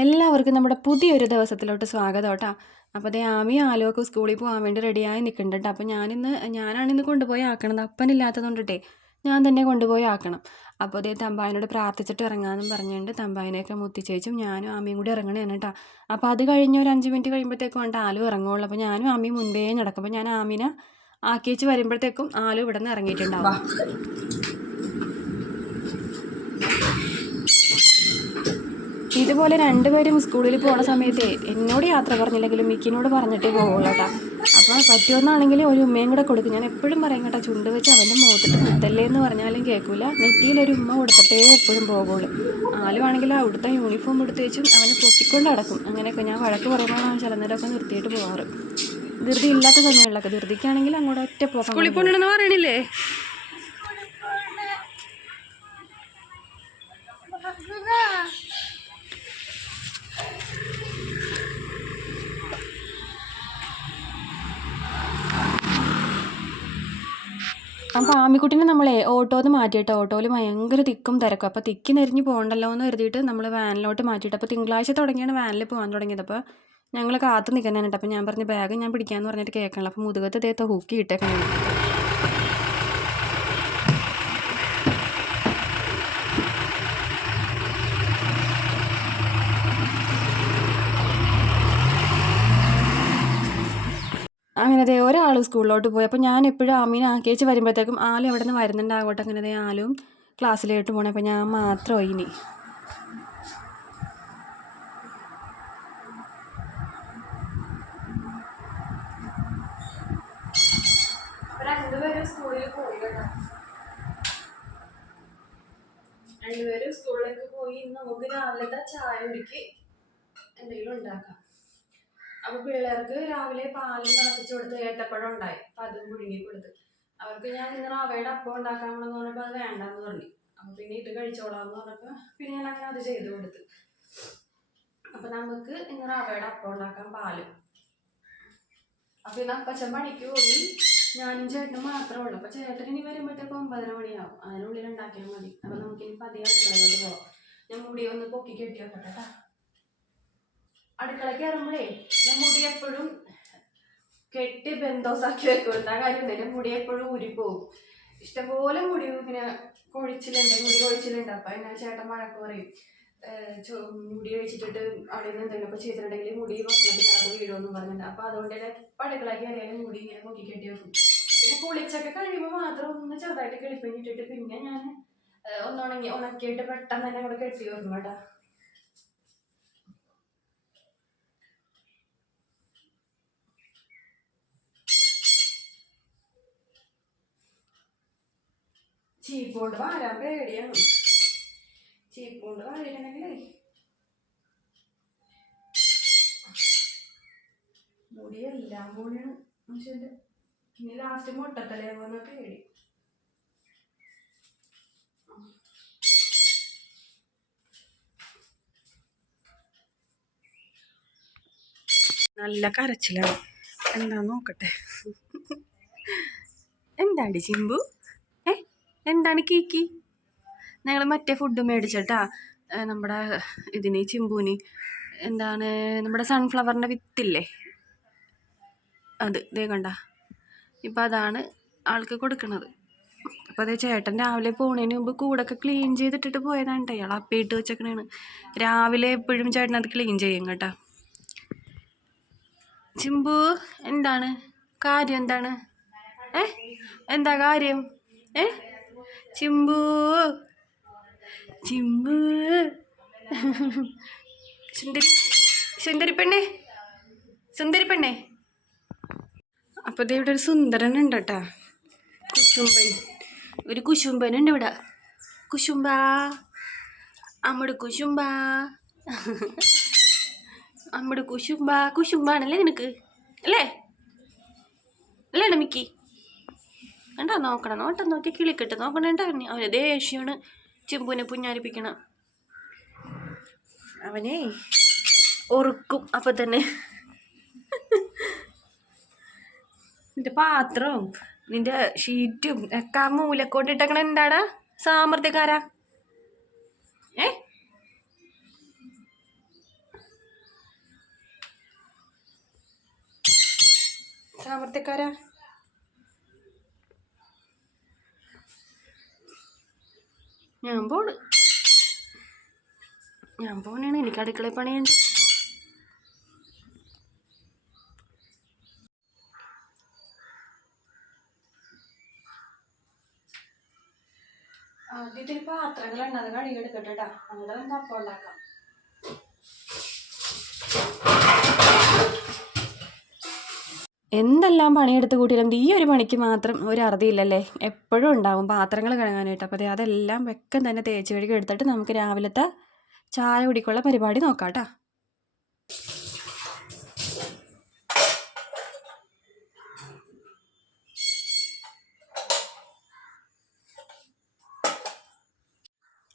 എല്ലാവർക്കും നമ്മുടെ പുതിയൊരു ദിവസത്തിലോട്ട് സ്വാഗതം കേട്ടോ. അപ്പോൾ അതേ ആമിയും ആലുവൊക്കെ സ്കൂളിൽ പോകാൻ വേണ്ടി റെഡിയായി നിൽക്കുന്നുണ്ട് കേട്ടോ. അപ്പോൾ ഞാനാണിന്ന് കൊണ്ടുപോയി ആക്കണത്. അപ്പനില്ലാത്തതുകൊണ്ടിട്ടേ ഞാൻ തന്നെ കൊണ്ടുപോയി ആക്കണം. അപ്പോൾ അതേ തമ്പായനോട് പ്രാർത്ഥിച്ചിട്ട് ഇറങ്ങാമെന്നും പറഞ്ഞുകൊണ്ട് തമ്പായനെയൊക്കെ മുത്തിച്ചേച്ചും ഞാനും ആമിയും കൂടി ഇറങ്ങണേണ് കേട്ടോ. അപ്പോൾ അത് കഴിഞ്ഞ് ഒരു 5 മിനിറ്റ് കഴിയുമ്പോഴത്തേക്കും കൊണ്ട് ആലു ഇറങ്ങുള്ളൂ. അപ്പോൾ ഞാനും ആമിയും മുൻപേ നടക്കും. അപ്പോൾ ഞാൻ ആമിനെ ആക്കിയേച്ച് വരുമ്പോഴത്തേക്കും ആലു ഇവിടെ നിന്ന് ഇറങ്ങിയിട്ടുണ്ടാവും. ഇതുപോലെ രണ്ടുപേരും സ്കൂളിൽ പോകുന്ന സമയത്ത് എന്നോട് യാത്ര പറഞ്ഞില്ലെങ്കിലും മിക്കിനോട് പറഞ്ഞിട്ടേ പോകുള്ളൂ കേട്ടോ. അപ്പോൾ പറ്റുമെന്നാണെങ്കിൽ ഒരു ഉമ്മയും കൂടെ കൊടുക്കും. ഞാൻ എപ്പോഴും പറയും കേട്ടോ, ചുണ്ട് വെച്ച് അവൻ്റെ മുഖത്തിട്ട് മുത്തല്ലേ എന്ന് പറഞ്ഞാലും കേൾക്കില്ല. നെറ്റിയിലൊരു ഉമ്മ കൊടുത്തിട്ടേ എപ്പോഴും പോകുള്ളൂ. ആലുവാണെങ്കിൽ അവിടുത്തെ യൂണിഫോം എടുത്ത് വെച്ചും അവനെ പൊക്കിക്കൊണ്ട് നടക്കും. അങ്ങനെയൊക്കെ ഞാൻ വഴക്ക് പറയുമ്പോഴാണ് ചില നേരമൊക്കെ നിർത്തിയിട്ട് പോകാറ്. ധൃതി ഇല്ലാത്ത സമയങ്ങളിലൊക്കെ. ധൃതിക്കാണെങ്കിൽ അങ്ങോട്ട് ഒറ്റ പോകാൻ. സ്കൂളിൽ പോകണമെന്ന് പറയണില്ലേ? അപ്പോൾ ആമിക്കുട്ടീനെ നമ്മളെ ഓട്ടോന്ന് മാറ്റിയിട്ട് ഓട്ടോയിൽ ഭയങ്കര തിക്കും തിരക്കും. അപ്പോൾ തിക്കി നെരിഞ്ഞ് പോകണ്ടല്ലോ എന്ന് കരുതിയിട്ട് നമ്മൾ വാനിലോട്ട് മാറ്റിയിട്ട് അപ്പോൾ തിങ്കളാഴ്ച തുടങ്ങിയാണ് വാനിൽ പോകാൻ തുടങ്ങിയത്. അപ്പോൾ ഞങ്ങൾ കാത്തു നിൽക്കാനായിട്ട്. അപ്പോൾ ഞാൻ പറഞ്ഞു ബാഗ് ഞാൻ പിടിക്കാമെന്ന് പറഞ്ഞിട്ട് കേൾക്കണല്ലോ. അപ്പോൾ മുതുകത്ത് ദേഹത്ത് ഹൂക്കി ഇട്ടേക്കണം. അങ്ങനെ ദേ ഒരാൾ സ്കൂളിലോട്ട് പോയി. അപ്പോൾ ഞാൻ എപ്പോഴും ആമീനെ ആക്കിയേച്ച് വരുമ്പോഴത്തേക്കും ആലും എവിടെ നിന്ന് വരുന്നുണ്ടാകട്ടെ. അങ്ങനെ ദേ ആലും ക്ലാസ്സിലോട്ട് പോകണം. അപ്പോൾ ഞാൻ മാത്രമായി ഇനി. രണ്ടുപേരും സ്കൂളിൽ പോയി കേട്ടോ. രണ്ടുപേരും സ്കൂളിലേക്ക് പോയി. നമുക്ക് രാവിലത്തെ ചായ കുടിക്ക് എന്തെങ്കിലും ഉണ്ടാക്കാം. അപ്പോൾ പിള്ളേർക്ക് രാവിലെ പാലും തിളപ്പിച്ച് കൊടുത്ത് ഏത്തപ്പഴം ഉണ്ടായി. അപ്പം അതും പുഴുങ്ങി കൊടുത്ത്. അവർക്ക് ഞാൻ ഇന്ന് റവയുടെ അപ്പം ഉണ്ടാക്കാമെന്ന് പറഞ്ഞപ്പോൾ അത് വേണ്ടെന്ന് പറഞ്ഞു. അപ്പോൾ പിന്നെ ഇത് കഴിച്ചോളാമെന്ന് പറഞ്ഞപ്പോൾ പിന്നെ ഞാൻ അങ്ങനെ അത് ചെയ്ത് കൊടുത്ത്. അപ്പം നമുക്ക് ഇന്ന് റവയുടെ അപ്പം ഉണ്ടാക്കാൻ പാലും. അപ്പോൾ ഇന്ന് അപ്പച്ചൻ പണിക്ക് പോയി. ഞാനും ചേട്ടനും മാത്രമേ ഉള്ളൂ. അപ്പോൾ ചേട്ടൻ ഇനി വരുമ്പോഴത്തേക്കും 9:30 മണിയാവും. അതിനുള്ളിൽ ഉണ്ടാക്കിയാൽ മതി. അപ്പോൾ നമുക്കിനി പതിയെ അടുക്കളയിലോട്ട് പോകാം. ഞാൻ മുടി ഒന്ന് പൊക്കി കെട്ടി വെക്കട്ടെ കേട്ടോ. അടുക്കള കയറുമ്പോഴേ ഞാൻ മുടി എപ്പോഴും കെട്ടി ബന്ധോസാക്കി വെക്കും. എന്താ കാര്യം എൻ്റെ മുടി എപ്പോഴും ഊരിപ്പോവും. ഇഷ്ടംപോലെ മുടി ഇങ്ങനെ മുടി കൊഴിച്ചിലുണ്ട്. അപ്പം എന്നാ ചേട്ടൻ വഴക്ക് പറയും, മുടി കഴിച്ചിട്ടിട്ട് അവിടെ നിന്ന് എന്തെങ്കിലുമൊക്കെ ചെയ്തിട്ടുണ്ടെങ്കിൽ മുടി ഭക്ഷണത്തിന് അത് വീഴുമെന്ന് പറഞ്ഞിട്ടുണ്ട്. അപ്പം അതുകൊണ്ട് തന്നെ അടുക്കള കയറിയാലും മുടി ഇങ്ങനെ പൊക്കി കെട്ടി വെക്കും. പിന്നെ കുളിച്ചൊക്കെ കഴിയുമ്പോൾ മാത്രം ഒന്ന് ചെറുതായിട്ട് കിളിപ്പിഞ്ഞിട്ടിട്ട് പിന്നെ ഞാൻ ഉണക്കിയിട്ട് പെട്ടെന്ന് തന്നെ കൂടെ കെട്ടി വെക്കും കേട്ടോ. ചീപ്പോണ്ട് വാരാൻ പേടിയാണ്. ചീപ്പോണ്ട് വാരിയിട്ടുണ്ടെങ്കിലേ മുടിയെല്ലാം കൂടിയാണ് മനുഷ്യൻ്റെ. ഇനി ലാസ്റ്റ് മുട്ടത്തലേ പോകുന്ന പേടി. നല്ല കരച്ചിലാണ്. എന്താ നോക്കട്ടെ. എന്താണ് ചിമ്പു? എന്താണ് കീക്കി? ഞങ്ങൾ മറ്റേ ഫുഡ് മേടിച്ചിട്ടാ നമ്മുടെ ഇതിന് ചിമ്പൂന് എന്താണ് നമ്മുടെ സൺഫ്ലവറിൻ്റെ വിത്തില്ലേ അത് ഇതേ കണ്ട. ഇപ്പം അതാണ് ആൾക്ക് കൊടുക്കണത്. അപ്പോൾ അതേ ചേട്ടൻ രാവിലെ പോണതിന് മുമ്പ് കൂടൊക്കെ ക്ലീൻ ചെയ്തിട്ടിട്ട് പോയതാണ് കേട്ടോ. അയാൾ അപ്പിയിട്ട് വെച്ചേക്കണേണ്. രാവിലെ എപ്പോഴും ചേട്ടൻ അത് ക്ലീൻ ചെയ്യും കേട്ടോ. ചിമ്പു എന്താണ് കാര്യം? എന്താണ് എന്താ കാര്യം? ചിമ്പു ചിമ്പു സുന്ദരി പെണ്ണേ. അപ്പോൾ ഇത് ഇവിടെ ഒരു സുന്ദരനുണ്ട് കേട്ടോ. ഒരു കുശുംബനുണ്ട് ഇവിടെ. കുശുംബ അമ്മട് കുശുംബ അമ്മട് കുശുംബാണല്ലേ നിനക്ക് അല്ലേ മിക്കി? കണ്ടാ നോക്കണം. നോട്ടം നോക്കി കിളിക്കിട്ട് നോക്കണേണ്ട. അവന് ദേഷ്യമാണ് ചിമ്പുവിനെ പുഞ്ഞാരിപ്പിക്കണം. അവനെ ഒറുക്കും അപ്പം തന്നെ. നിന്റെ പാത്രവും നിന്റെ ഷീറ്റും ഒക്കെ ആ മൂലക്കൊണ്ടിട്ടങ്ങനെ എന്താടാ സാമർത്ഥ്യക്കാരാ? സാമർത്ഥ്യക്കാരാ. ഞാൻ പോണേണ്. എനിക്ക് അടുക്കള പണിയുണ്ട്. ആദ്യത്തിൽ പാത്രങ്ങളുണ്ട്, അത് കഴുകിയെടുക്കട്ടെ കേട്ടോ. അങ്ങനെ നമുക്ക് അപ്പം ഉണ്ടാക്കാം. എന്തെല്ലാം പണിയെടുത്ത് കൂട്ടിയിട്ടുണ്ട്, ഈ ഒരു പണിക്ക് മാത്രം ഒരു അറുതിയില്ലല്ലേ. എപ്പോഴും ഉണ്ടാവും പാത്രങ്ങൾ കഴുകാനായിട്ട്. അപ്പോൾ അതെല്ലാം വെക്കം തന്നെ തേച്ച് കഴുകി എടുത്തിട്ട് നമുക്ക് രാവിലത്തെ ചായ കുടിക്കുള്ള പരിപാടി നോക്കാം കേട്ടോ.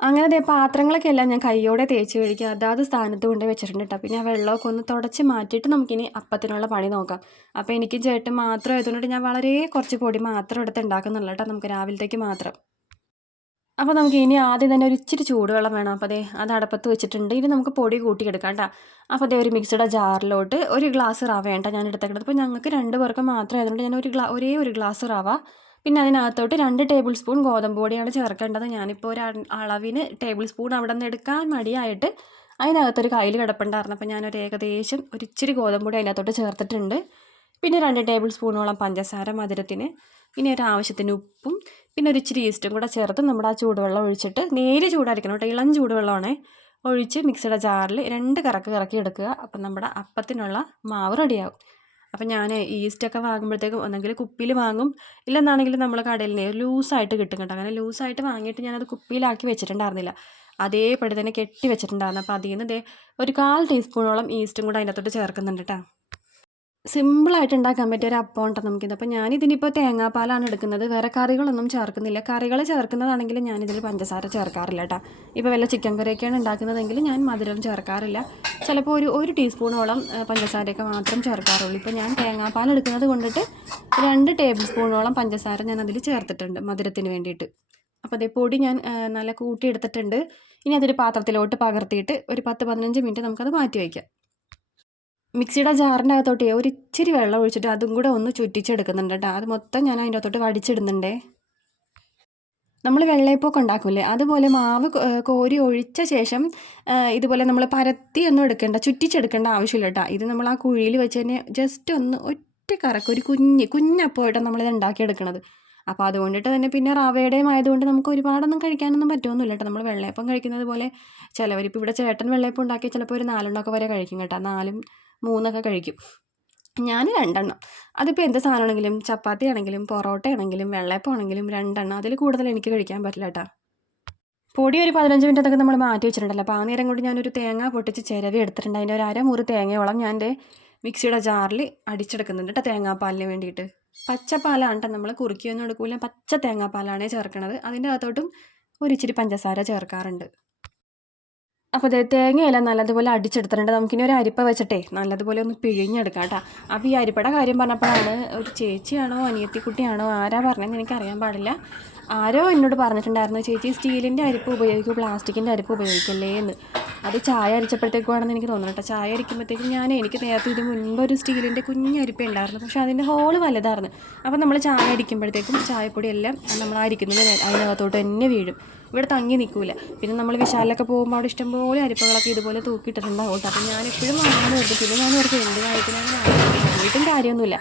അങ്ങനെ പാത്രങ്ങളൊക്കെ എല്ലാം ഞാൻ കൈയോടെ തേച്ച് കഴുകി അതാത് സ്ഥാനത്ത് കൊണ്ട് വെച്ചിട്ടുണ്ട് കേട്ടോ. പിന്നെ ആ വെള്ളമൊക്കെ ഒന്ന് തുടച്ച് മാറ്റിയിട്ട് നമുക്കിനി അപ്പത്തിനുള്ള പണി നോക്കാം. അപ്പോൾ എനിക്ക് ചേട്ടൻ മാത്രം ആയതുകൊണ്ട് ഞാൻ വളരെ കുറച്ച് പൊടി മാത്രം എടുത്ത് ഉണ്ടാക്കുന്നുള്ളൂ കേട്ടോ, നമുക്ക് രാവിലത്തേക്ക് മാത്രം. അപ്പോൾ നമുക്ക് ഇനി ആദ്യം തന്നെ ഒരു ഇച്ചിരി ചൂടുവെള്ളം വേണം. അപ്പോൾ അത് അടപ്പത്ത് വെച്ചിട്ടുണ്ട്. ഇനി നമുക്ക് പൊടി കൂട്ടിയെടുക്കാം കേട്ടോ. അപ്പോൾ ഒരു മിക്സിയുടെ ജാറിലോട്ട് 1 ഗ്ലാസ് റവ വേണ്ട ഞാൻ എടുത്തേക്കുന്നത്. അപ്പോൾ ഞങ്ങൾക്ക് 2 പേർക്ക് മാത്രം ആയതുകൊണ്ട് ഞാൻ ഒരേ ഒരു ഗ്ലാസ് റവ, പിന്നെ അതിനകത്തോട്ട് 2 ടേബിൾ സ്പൂൺ ഗോതമ്പ് പൊടിയാണ് ചേർക്കേണ്ടത്. ഞാനിപ്പോൾ ഒരു അളവിന് ടേബിൾ സ്പൂൺ അവിടെ നിന്ന് എടുക്കാൻ മടിയായിട്ട് അതിനകത്തൊരു കയ്യിൽ കിടപ്പുണ്ടായിരുന്നു. അപ്പോൾ ഞാനൊരു ഏകദേശം ഒരു ഇച്ചിരി ഗോതമ്പ് പൊടി അതിനകത്തോട്ട് ചേർത്തിട്ടുണ്ട്. പിന്നെ 2 ടേബിൾ സ്പൂണോളം പഞ്ചസാര മധുരത്തിന്, ഇനി ഒരു ആവശ്യത്തിന് ഉപ്പും, പിന്നെ ഒരു ഇച്ചിരി ഈസ്റ്റും കൂടെ ചേർത്ത് നമ്മുടെ ആ ചൂടുവെള്ളം ഒഴിച്ചിട്ട് നേരെ ചൂടായിരിക്കണം കേട്ടോ, ഇളം ചൂടുവെള്ളമാണേ, ഒഴിച്ച് മിക്സിയുടെ ജാറിൽ 2 കറക്കി എടുക്കുക. അപ്പം നമ്മുടെ അപ്പത്തിനുള്ള മാവ് റെഡിയാവും. അപ്പം ഞാൻ ഈസ്റ്റൊക്കെ വാങ്ങുമ്പോഴത്തേക്കും ഒന്നെങ്കിൽ കുപ്പിയിൽ വാങ്ങും, ഇല്ലെന്നാണെങ്കിൽ നമ്മൾ കടയിൽ നിന്ന് ലൂസായിട്ട് കിട്ടും കേട്ടോ. അങ്ങനെ ലൂസായിട്ട് വാങ്ങിയിട്ട് ഞാനത് കുപ്പിയിലാക്കി വെച്ചിട്ടുണ്ടായിരുന്നില്ല, അതേപടി തന്നെ കെട്ടി വെച്ചിട്ടുണ്ടായിരുന്നു. അപ്പോൾ അതിൽ നിന്ന് ഒരു 1/4 ടീസ്പൂണോളം ഈസ്റ്റും കൂടെ അതിനകത്തോട്ട് ചേർക്കുന്നുണ്ട് കേട്ടോ. സിമ്പിളായിട്ട് ഉണ്ടാക്കാൻ പറ്റിയ ഒരു അപ്പം ഉണ്ടോ നമുക്കിത്. അപ്പോൾ ഞാനിതിനിപ്പോൾ തേങ്ങാപ്പാലാണ് എടുക്കുന്നത്, വേറെ കറികളൊന്നും ചേർക്കുന്നില്ല. കറികൾ ചേർക്കുന്നതാണെങ്കിൽ ഞാനിതിൽ പഞ്ചസാര ചേർക്കാറില്ല കേട്ടോ. ഇപ്പോൾ വല്ല ചിക്കൻ കറിയൊക്കെയാണ് ഉണ്ടാക്കുന്നതെങ്കിൽ ഞാൻ മധുരം ചേർക്കാറില്ല. ചിലപ്പോൾ ഒരു ടീസ്പൂണോളം പഞ്ചസാരയൊക്കെ മാത്രം ചേർക്കാറുള്ളൂ. ഇപ്പോൾ ഞാൻ തേങ്ങാപ്പാൽ എടുക്കുന്നത് കൊണ്ടിട്ട് 2 ടേബിൾ സ്പൂണോളം പഞ്ചസാര ഞാൻ അതിൽ ചേർത്തിട്ടുണ്ട് മധുരത്തിന് വേണ്ടിയിട്ട്. അപ്പോൾ അതേ പൊടി ഞാൻ നല്ല കൂട്ടിയെടുത്തിട്ടുണ്ട്. ഇനി അതൊരു പാത്രത്തിലോട്ട് പകർത്തിയിട്ട് ഒരു 10-15 മിനിറ്റ് നമുക്കത് മാറ്റി വയ്ക്കാം. മിക്സിയുടെ ജാറിൻ്റെ അകത്തോട്ട് ഒരു ഇച്ചിരി വെള്ളം ഒഴിച്ചിട്ട് അതും കൂടെ ഒന്ന് ചുറ്റിച്ചെടുക്കുന്നുണ്ട് കേട്ടോ. അത് മൊത്തം ഞാൻ അതിൻ്റെ അകത്തോട്ട് വടിച്ചിടുന്നുണ്ടേ. നമ്മൾ വെള്ളയപ്പമൊക്കെ ഉണ്ടാക്കില്ലേ, അതുപോലെ മാവ് കോരി ഒഴിച്ച ശേഷം ഇതുപോലെ നമ്മൾ പരത്തിയൊന്നും എടുക്കേണ്ട, ചുറ്റിച്ചെടുക്കേണ്ട ആവശ്യമില്ല കേട്ടോ. ഇത് നമ്മൾ ആ കുഴിയിൽ വെച്ച് തന്നെ ജസ്റ്റ് ഒന്ന് ഒറ്റ കറക്ക്, ഒരു കുഞ്ഞപ്പമായിട്ടാണ് നമ്മളിത് ഉണ്ടാക്കിയെടുക്കുന്നത്. അപ്പോൾ അതുകൊണ്ടിട്ട് തന്നെ പിന്നെ റവയുടെയും ആയതുകൊണ്ട് നമുക്ക് ഒരുപാടൊന്നും കഴിക്കാനൊന്നും പറ്റുമൊന്നുമില്ല കേട്ടോ. നമ്മൾ വെള്ളയപ്പം കഴിക്കുന്നത് പോലെ ചിലവരിപ്പോൾ ഇവിടെ ചേട്ടൻ വെള്ളയപ്പം ഉണ്ടാക്കി ചിലപ്പോൾ ഒരു 4 എണ്ണമൊക്കെ വരെ കഴിക്കും കേട്ടോ. 4, 3 കഴിക്കും. ഞാൻ 2 എണ്ണം. അതിപ്പോൾ എന്ത് സാധനമാണെങ്കിലും, ചപ്പാത്തി ആണെങ്കിലും പൊറോട്ട ആണെങ്കിലും വെള്ളയപ്പം ആണെങ്കിലും 2 എണ്ണം, അതിൽ കൂടുതൽ എനിക്ക് കഴിക്കാൻ പറ്റില്ല കേട്ടോ. പൊടി ഒരു 15 മിനിറ്റൊക്കെ നമ്മൾ മാറ്റി വെച്ചിട്ടുണ്ടല്ലോ. അപ്പോൾ ആ നേരം കൊണ്ട് ഞാനൊരു തേങ്ങ പൊട്ടിച്ച് ചിരവി എടുത്തിട്ടുണ്ട്. അതിൻ്റെ ഒരു 1/2 മുറി തേങ്ങയോളം ഞാൻ എൻ്റെ മിക്സിയുടെ ജാറിൽ അടിച്ചെടുക്കുന്നുണ്ട് കേട്ടോ, തേങ്ങാപ്പാലിന് വേണ്ടിയിട്ട്. പച്ചപ്പാലാണ് കേട്ടോ, നമ്മൾ കുറുക്കിയൊന്നും എടുക്കില്ല, പച്ച തേങ്ങാപ്പാലാണേ ചേർക്കണത്. അതിൻ്റെ അകത്തോട്ടും ഒരിച്ചിരി പഞ്ചസാര ചേർക്കാറുണ്ട്. അപ്പോൾ തേങ്ങയെല്ലാം നല്ലതുപോലെ അടിച്ചെടുത്തിട്ടുണ്ട്. നമുക്കിനി ഒരു അരിപ്പ വെച്ചിട്ടേ നല്ലതുപോലെ ഒന്ന് പിഴിഞ്ഞെടുക്കാം കേട്ടോ. അപ്പോൾ ഈ അരിപ്പയുടെ കാര്യം പറഞ്ഞപ്പോഴാണ്, ഒരു ചേച്ചിയാണോ അനിയത്തിക്കുട്ടിയാണോ ആരാ പറഞ്ഞതെന്ന് എനിക്കറിയാൻ പാടില്ല, ആരോ എന്നോട് പറഞ്ഞിട്ടുണ്ടായിരുന്നു, ചേച്ചി സ്റ്റീലിൻ്റെ അരിപ്പ് ഉപയോഗിക്കും, പ്ലാസ്റ്റിക്കിൻ്റെ അരിപ്പ് ഉപയോഗിക്കല്ലേ എന്ന്. അത് ചായ അരിച്ചപ്പോഴത്തേക്കുവാണെന്ന് എനിക്ക് തോന്നുന്നു കേട്ടോ. ചായ അരിക്കുമ്പോഴത്തേക്കും എനിക്ക് നേരത്തെ ഇത് മുൻപ് ഒരു സ്റ്റീലിൻ്റെ കുഞ്ഞ് അരിപ്പ ഉണ്ടായിരുന്നു, പക്ഷേ അതിൻ്റെ ഹോള് വലുതായിരുന്നു. അപ്പോൾ നമ്മൾ ചായ അരിക്കുമ്പോഴത്തേക്കും ചായപ്പൊടി എല്ലാം നമ്മൾ അരിക്കുന്നത് അതിനകത്തോട്ട് തന്നെ വീഴും, ഇവിടെ തങ്ങി നിൽക്കില്ല. പിന്നെ നമ്മൾ വിശാലൊക്കെ പോകുമ്പോൾ അവിടെ ഇഷ്ടംപോലെ അരിപ്പകളൊക്കെ ഇതുപോലെ തൂക്കിയിട്ടിട്ടുണ്ടാവും കേട്ടോ. അപ്പോൾ ഞാനെപ്പോഴും വാങ്ങാൻ ഓർത്തിട്ടില്ല, ഞാൻ ഓർക്കും എന്ത് കാര്യത്തിനാണ് വാങ്ങിയിട്ടും കാര്യമൊന്നുമില്ല.